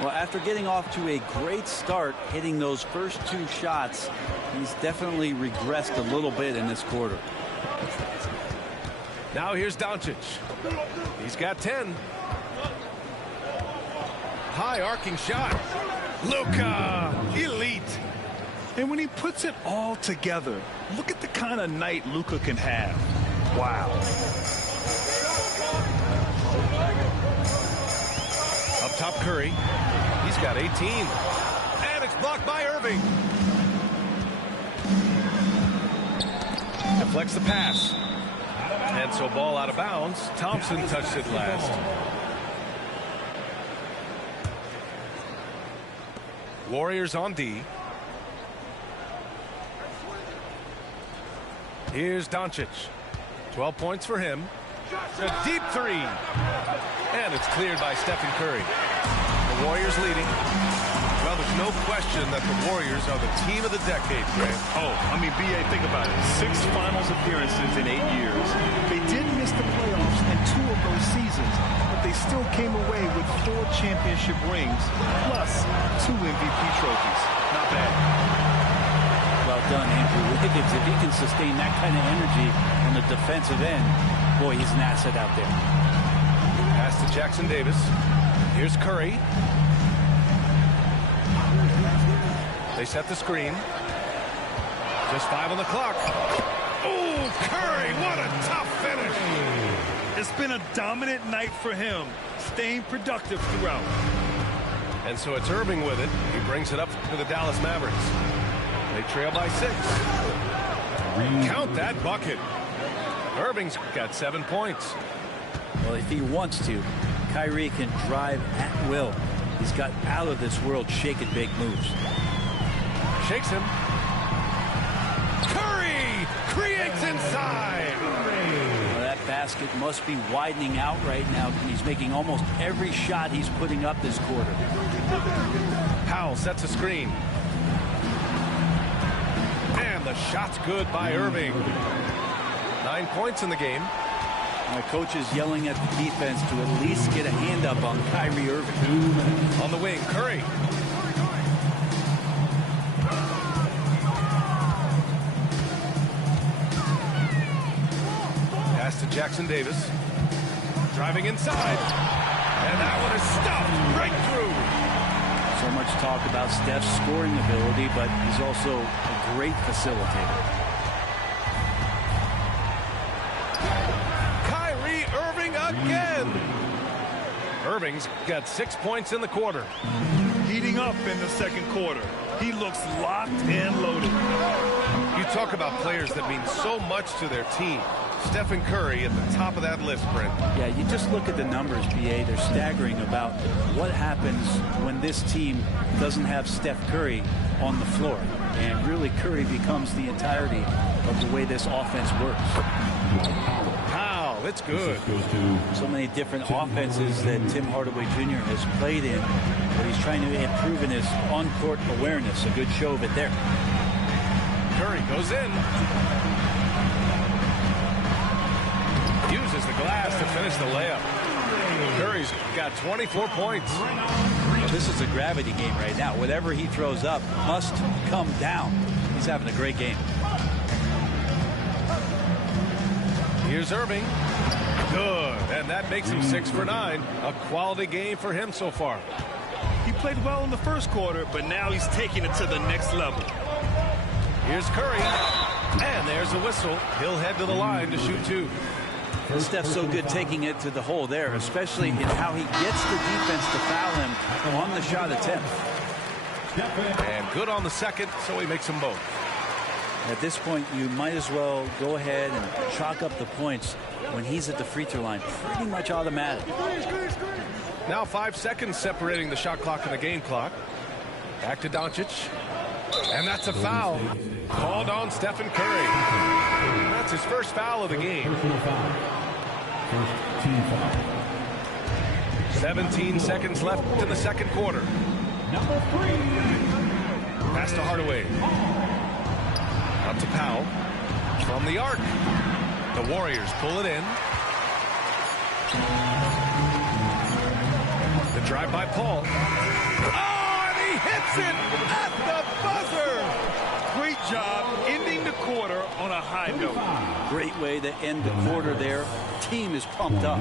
Well, after getting off to a great start, hitting those first two shots, he's definitely regressed a little bit in this quarter. Now here's Doncic. He's got 10. high arcing shot. Luka, elite. And when he puts it all together, look at the kind of night Luka can have. Wow. Up top, Curry. He's got 18. And it's blocked by Irving. Deflects the pass. And so ball out of bounds. Thompson touched it last. Warriors on D. Here's Doncic. 12 points for him. A deep three. And it's cleared by Stephen Curry. The Warriors leading. Well, there's no question that the Warriors are the team of the decade, Grant. Oh, I mean, B.A., think about it. 6 finals appearances in 8 years. They did miss the playoffs in 2 of those seasons, but they still came away with 4 championship rings, plus 2 MVP trophies. Not bad. Well done, Andrew Wiggins. If he can sustain that kind of energy on the defensive end, boy, he's an asset out there. Pass to Jackson Davis. Here's Curry. They set the screen. Just 5 on the clock. Oh, Curry, what a tough finish. It's been a dominant night for him, staying productive throughout. And so it's Irving with it. He brings it up to the Dallas Mavericks. They trail by 6. Count that bucket. Irving's got 7 points. Well, if he wants to, Kyrie can drive at will. He's got out of this world shake and bake moves. Shakes him. Curry creates inside. Well, that basket must be widening out right now. He's making almost every shot he's putting up this quarter. Powell sets a screen. And the shot's good by Irving. 9 points in the game. My coach is yelling at the defense to at least get a hand up on Kyrie Irving. On the wing, Curry. Pass to Jackson Davis. Driving inside. And that one is stopped right through. So much talk about Steph's scoring ability, but he's also a great facilitator. Kyrie Irving again. Irving's got 6 points in the quarter. Heating up in the second quarter. He looks locked and loaded. You talk about players that mean so much to their team. Stephen Curry at the top of that list, Brent. Yeah, you just look at the numbers, B.A. They're staggering about what happens when this team doesn't have Steph Curry on the floor. And really, Curry becomes the entirety of the way this offense works. Wow, it's good. So many different offenses that Tim Hardaway Jr. has played in, but he's trying to improve in his on-court awareness. A good show of it there. Curry goes in. Uses the glass to finish the layup. Curry's got 24 points. This is a gravity game right now. Whatever he throws up must come down. He's having a great game. Here's Irving. Good. And that makes him 6 for 9. A quality game for him so far. He played well in the first quarter, but now he's taking it to the next level. Here's Curry. And there's a whistle. He'll head to the line to shoot 2. Steph's so good taking it to the hole there, especially in how he gets the defense to foul him on the shot attempt. And good on the second, so he makes them both. At this point, you might as well go ahead and chalk up the points when he's at the free throw line. Pretty much automatic. Now 5 seconds separating the shot clock and the game clock. Back to Doncic. And that's a foul. Called on Stephen Curry. That's his first foul of the game. First team foul. 17 seconds left in the second quarter. Number 3. Pass to Hardaway. Up to Powell. From the arc. The Warriors pull it in. The drive by Paul. Oh, and he hits it at the buzzer. Great job ending the quarter on a high note. Great way to end the quarter there. Team is pumped up.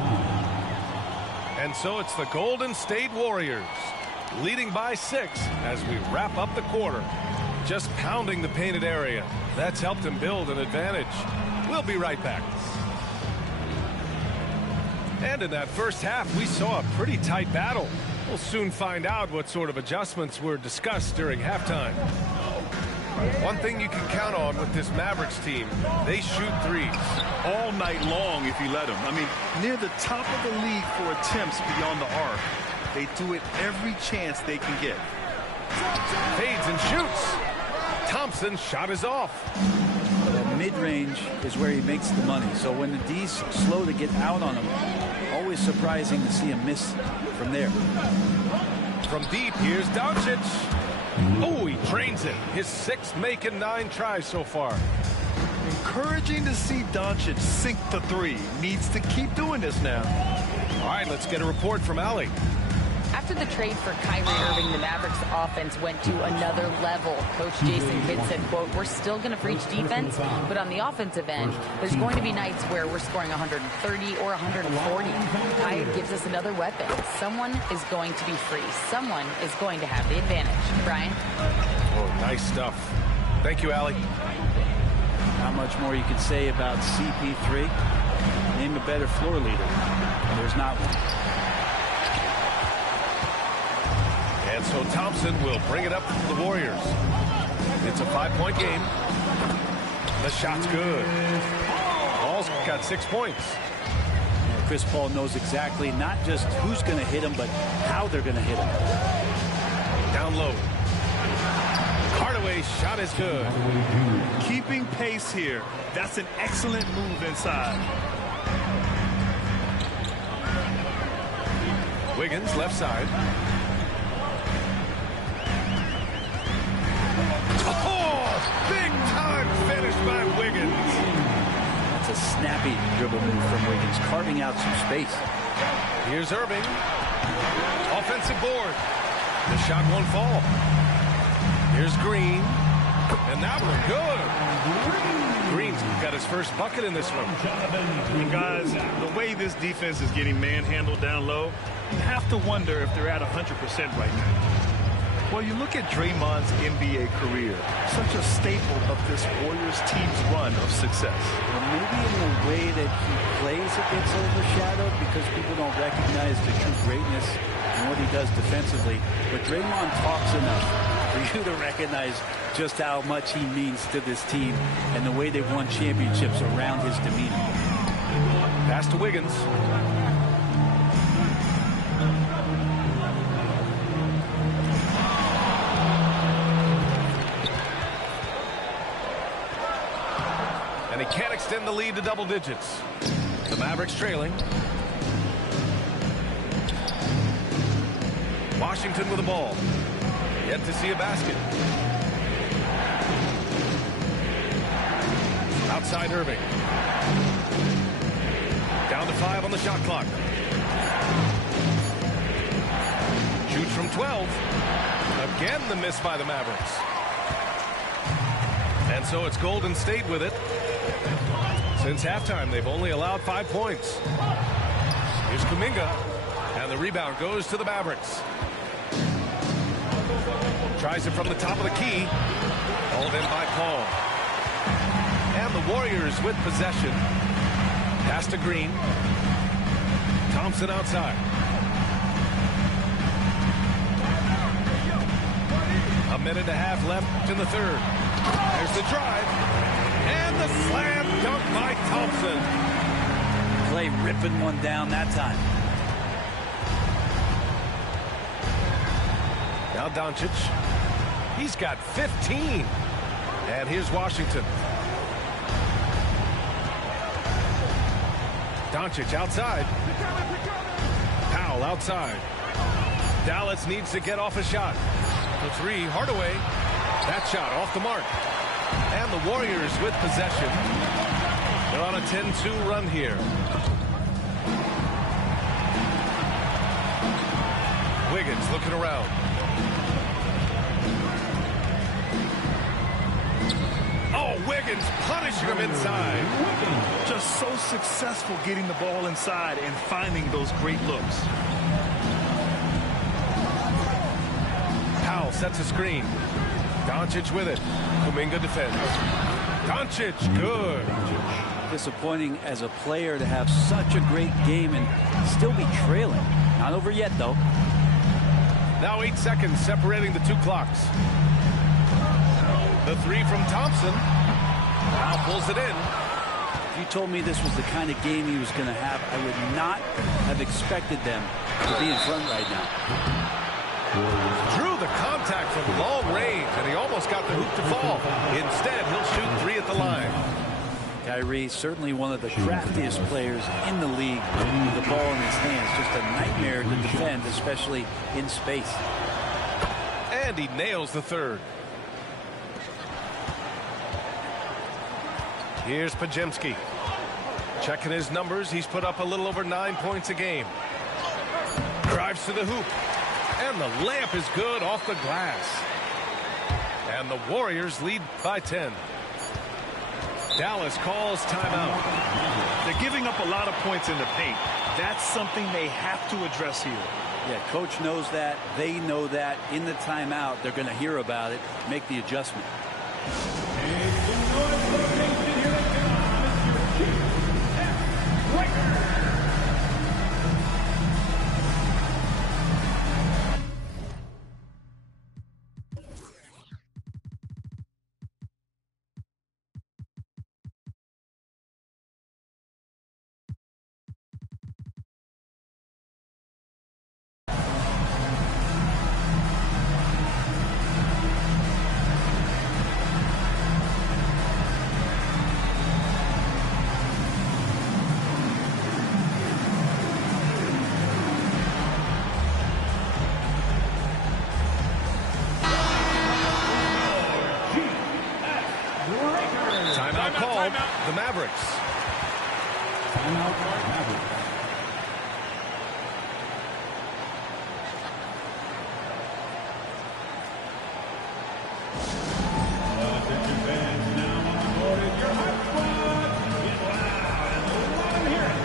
And so it's the Golden State Warriors leading by 6 as we wrap up the quarter. Just pounding the painted area. That's helped him build an advantage. We'll be right back. And in that first half, we saw a pretty tight battle. We'll soon find out what sort of adjustments were discussed during halftime. One thing you can count on with this Mavericks team, they shoot threes all night long if you let them. I mean, near the top of the league for attempts beyond the arc. They do it every chance they can get. Fades and shoots. Thompson's shot is off. The mid-range is where he makes the money. So when the D's slow to get out on him, always surprising to see him miss from there. From deep, here's Doncic. Oh, he drains it. His 6th make and 9 tries so far. Encouraging to see Doncic sink the 3. Needs to keep doing this now. All right, let's get a report from Allie. After the trade for Kyrie Irving, the Mavericks offense went to another level. Coach Jason Kidd said, quote, "We're still going to preach defense, but on the offensive end, there's going to be nights where we're scoring 130 or 140. Kyrie gives us another weapon. Someone is going to be free. Someone is going to have the advantage." Brian? Oh, nice stuff. Thank you, Allie. Not much more you can say about CP3. Name a better floor leader. There's not one. And so Thompson will bring it up to the Warriors. It's a 5-point game. The shot's good. Paul's got 6 points. Chris Paul knows exactly not just who's going to hit him, but how they're going to hit him. Down low. Hardaway's shot is good. Keeping pace here. That's an excellent move inside. Wiggins, left side. Oh, big time finish by Wiggins. That's a snappy dribble move from Wiggins, carving out some space. Here's Irving. Offensive board. The shot won't fall. Here's Green. And that one good. Green's got his first bucket in this one. And guys, the way this defense is getting manhandled down low, you have to wonder if they're at 100% right now. Well, you look at Draymond's NBA career, such a staple of this Warriors team's run of success. Well, maybe in the way that he plays it gets overshadowed because people don't recognize the true greatness and what he does defensively. But Draymond talks enough for you to recognize just how much he means to this team and the way they've won championships around his demeanor. Pass to Wiggins. And he can't extend the lead to double digits. The Mavericks trailing. Washington with the ball. Yet to see a basket. Outside Irving. Down to 5 on the shot clock. Shoots from 12. Again the miss by the Mavericks. And so it's Golden State with it. Since halftime, they've only allowed 5 points. Here's Kuminga. And the rebound goes to the Mavericks. Tries it from the top of the key. Hauled in by Paul. And the Warriors with possession. Pass to Green. Thompson outside. A minute and a half left in the third. There's the drive. And the slam dunk by Thompson. Clay ripping one down that time. Now Doncic. He's got 15. And here's Washington. Doncic outside. Powell outside. Dallas needs to get off a shot. The 3, Hardaway. That shot off the mark. And the Warriors with possession. They're on a 10-2 run here. Wiggins looking around. Oh, Wiggins punishing him inside. Just so successful getting the ball inside and finding those great looks. sets a screen. Doncic with it. Kuminga defends. Doncic, good. Disappointing as a player to have such a great game and still be trailing. Not over yet, though. Now 8 seconds separating the two clocks. The three from Thompson. Now pulls it in. If you told me this was the kind of game he was going to have, I would not have expected them to be in front right now. Drew the contact from long range, and he almost got the hoop to fall. Instead, he'll shoot three at the line. Kyrie, certainly one of the craftiest players in the league with the ball in his hands. Just a nightmare to defend, especially in space. And he nails the third. Here's Podziemski. Checking his numbers, he's put up a little over 9 points a game. Drives to the hoop. And the layup is good off the glass. And the Warriors lead by 10. Dallas calls timeout. They're giving up a lot of points in the paint. That's something they have to address here. Yeah, coach knows that. They know that. In the timeout, they're going to hear about it, make the adjustment. The Mavericks. Timeout, Mavericks. Attention fans, now on the board is your hot squad. Get loud and let them hear it.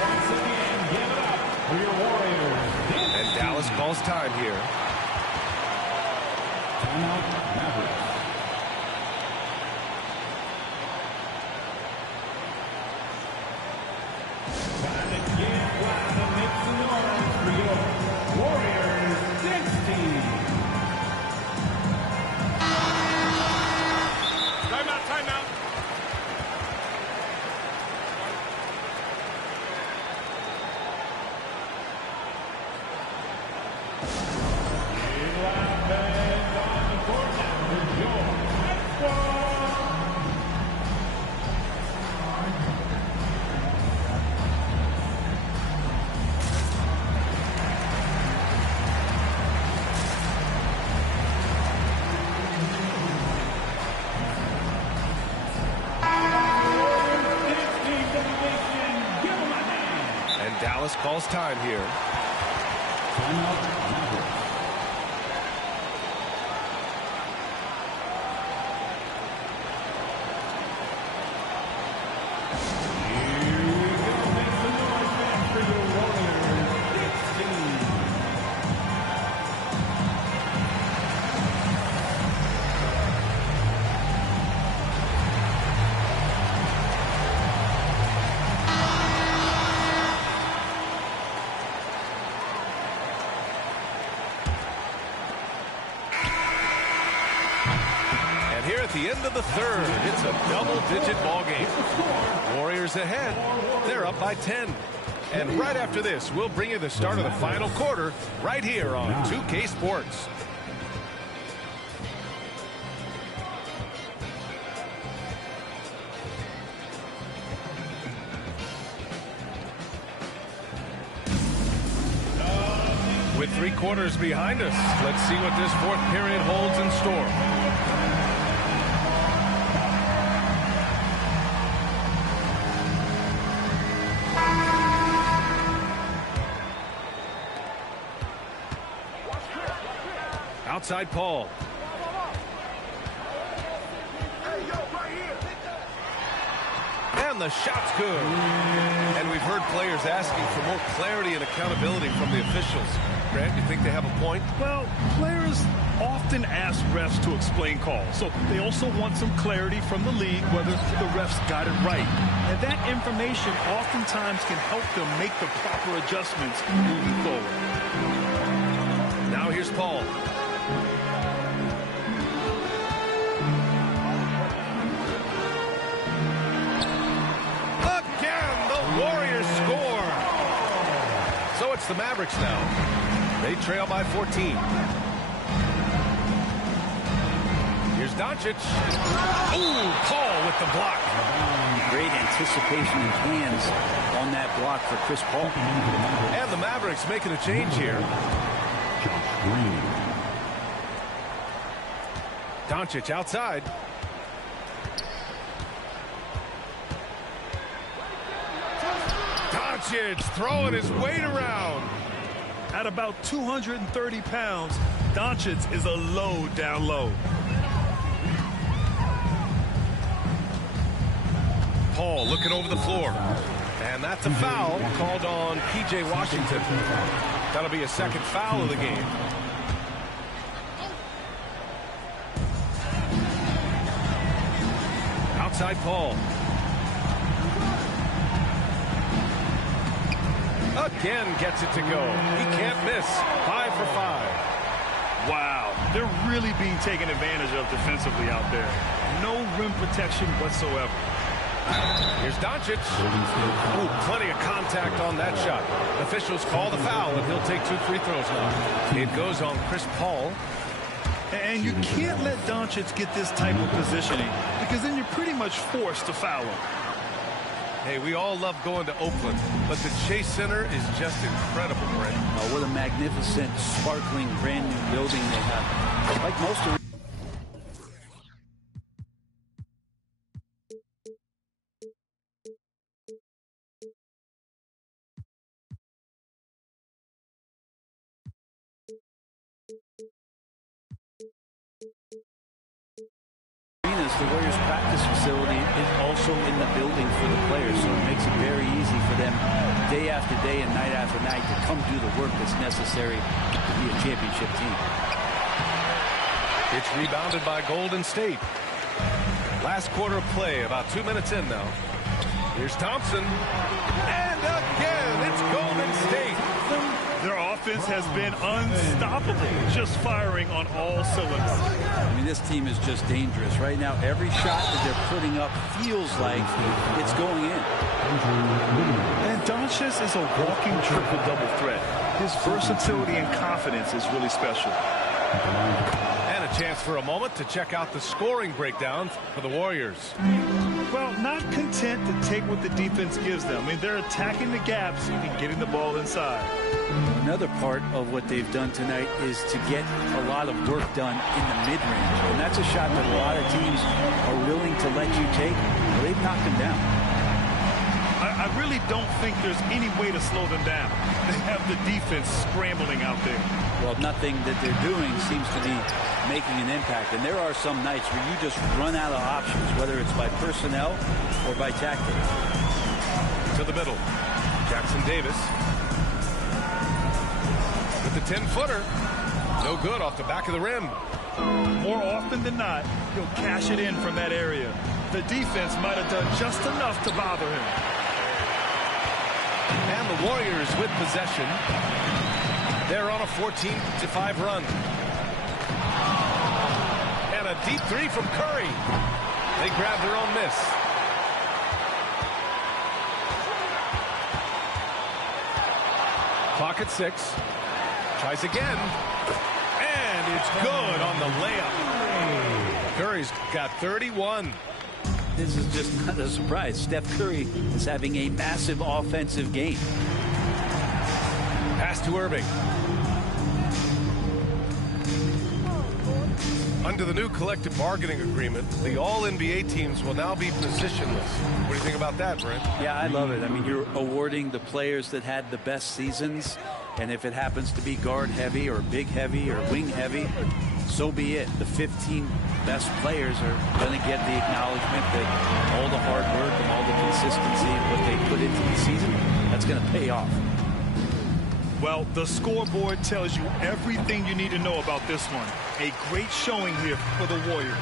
Once again, give it up for your Warriors. And Dallas calls time here. Timeout, Mavericks. Time to get wild and make some noise for your Warriors 16. Timeout, timeout. Big loud bands on the court now with your hot squad. And Dallas calls time here. Timeout, Mavericks. Here we go. Make some noise, fans, for your Warriors 16. And here at the end of the third, it's a double-digit ball game. Warriors ahead. They're up by 10. And right after this, we'll bring you the start of the final quarter right here on 2K Sports. With 3 quarters behind us, let's see what this fourth period holds in store. Outside Paul. And and the shot's good. And we've heard players asking for more clarity and accountability from the officials. Grant, you think they have a point? Well, players often ask refs to explain calls, so they also want some clarity from the league whether the refs got it right. And that information oftentimes can help them make the proper adjustments moving forward. Now here's Paul. Again, the Warriors score. So it's the Mavericks now. They trail by 14. Here's Doncic. Ooh, Paul with the block. Great anticipation and hands on that block for Chris Paul. And the Mavericks making a change here. Doncic outside. Doncic throwing his weight around. At about 230 pounds, Doncic is a load down low. Paul looking over the floor. And that's a foul called on P.J. Washington. That'll be a second foul of the game. Outside Paul. Again gets it to go. He can't miss. 5 for 5. Wow, they're really being taken advantage of defensively out there. No rim protection whatsoever. Here's Doncic. Ooh, plenty of contact on that shot. Officials call the foul, and he'll take 2 free throws now. It goes on Chris Paul. And you can't let Doncic get this type of positioning because then you're pretty much forced to foul him. Hey, we all love going to Oakland, but the Chase Center is just incredible, Brent. Oh, what a magnificent, sparkling, brand new building they have. Like most of the Warriors practice facility is also in the building for the players, so it makes it very easy for them day after day and night after night to come do the work that's necessary to be a championship team. It's rebounded by Golden State. Last quarter of play, about 2 minutes in now. Here's Thompson. And again, it's Golden State. Their offense has been unstoppable, just firing on all cylinders. I mean, this team is just dangerous. Right now, every shot that they're putting up feels like it's going in. And Doncic is a walking triple-double threat. His versatility and confidence is really special. And a chance for a moment to check out the scoring breakdown for the Warriors. Well, not content to take what the defense gives them. I mean, they're attacking the gaps and getting the ball inside. Another part of what they've done tonight is to get a lot of work done in the mid-range. And that's a shot that a lot of teams are willing to let you take. They've knocked them down. I really don't think there's any way to slow them down. They have the defense scrambling out there. Well, nothing that they're doing seems to be making an impact. And there are some nights where you just run out of options, whether it's by personnel or by tactics. To the middle. Jackson Davis. With the 10-footer. No good off the back of the rim. More often than not, he'll cash it in from that area. The defense might have done just enough to bother him. And the Warriors with possession. They're on a 14-5 run. And a deep three from Curry. They grab their own miss. Clock at 6. Tries again. And it's good on the layup. Curry's got 31. This is just not a surprise. Steph Curry is having a massive offensive game. Pass to Irving. Under the new collective bargaining agreement, the all-NBA teams will now be positionless. What do you think about that, Brent? Yeah, I love it. I mean, you're awarding the players that had the best seasons, and if it happens to be guard heavy or big heavy or wing heavy, so be it. The 15 best players are going to get the acknowledgement that all the hard work and all the consistency, what they put into the season, that's going to pay off. Well, the scoreboard tells you everything you need to know about this one. A great showing here for the Warriors.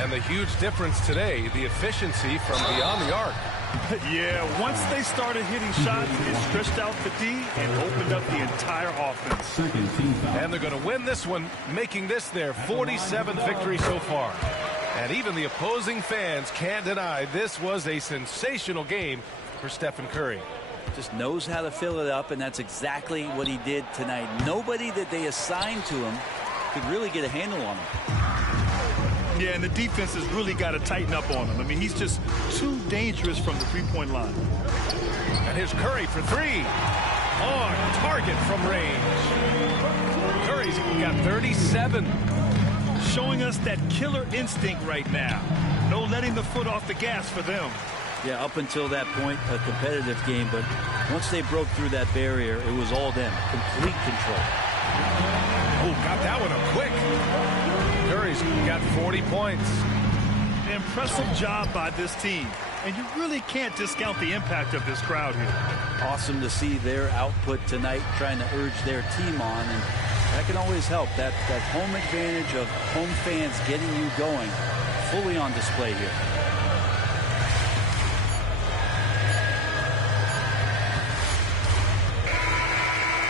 And the huge difference today, the efficiency from beyond the arc. Yeah, once they started hitting shots, it stretched out the D and opened up the entire offense. And they're going to win this one, making this their 47th victory so far. And even the opposing fans can't deny this was a sensational game for Stephen Curry. Just knows how to fill it up, and that's exactly what he did tonight. Nobody that they assigned to him could really get a handle on him. Yeah, and the defense has really got to tighten up on him. I mean, he's just too dangerous from the three-point line. And here's Curry for three. On target from range. Curry's got 37. Showing us that killer instinct right now. No letting the foot off the gas for them. Yeah, up until that point, a competitive game, but once they broke through that barrier, it was all them. Complete control. Oh, got that one up quick. Curry's got 40 points. An impressive job by this team, and you really can't discount the impact of this crowd here. Awesome to see their output tonight, trying to urge their team on, and that can always help. That home advantage of home fans getting you going, fully on display here.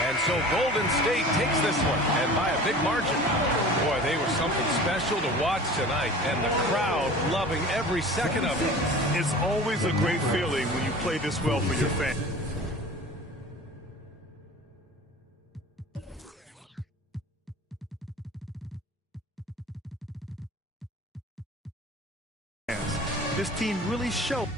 And so Golden State takes this one, and by a big margin. Boy, they were something special to watch tonight, and the crowd loving every second of it. It's always a great feeling when you play this well for your fans. This team really showed.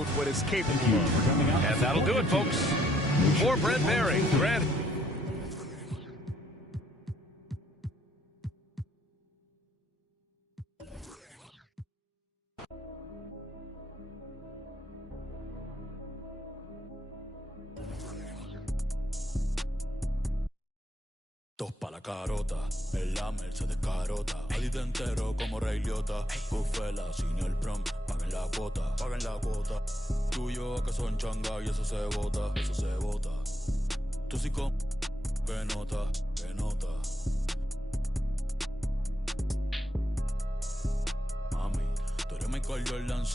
with what it's capable of. And that'll do it, folks. For Brent Barry, Grant. Dos pa' la carota, en la Mercedes carota. Ahí te entero como Ray Liotta. Cufela, senior prom, paguen la cuota, paguen la cuota. Tú y yo que son changa y eso se bota, eso se bota. Tú sí con, que nota, que nota. Mami, tú eres Michael Jordan.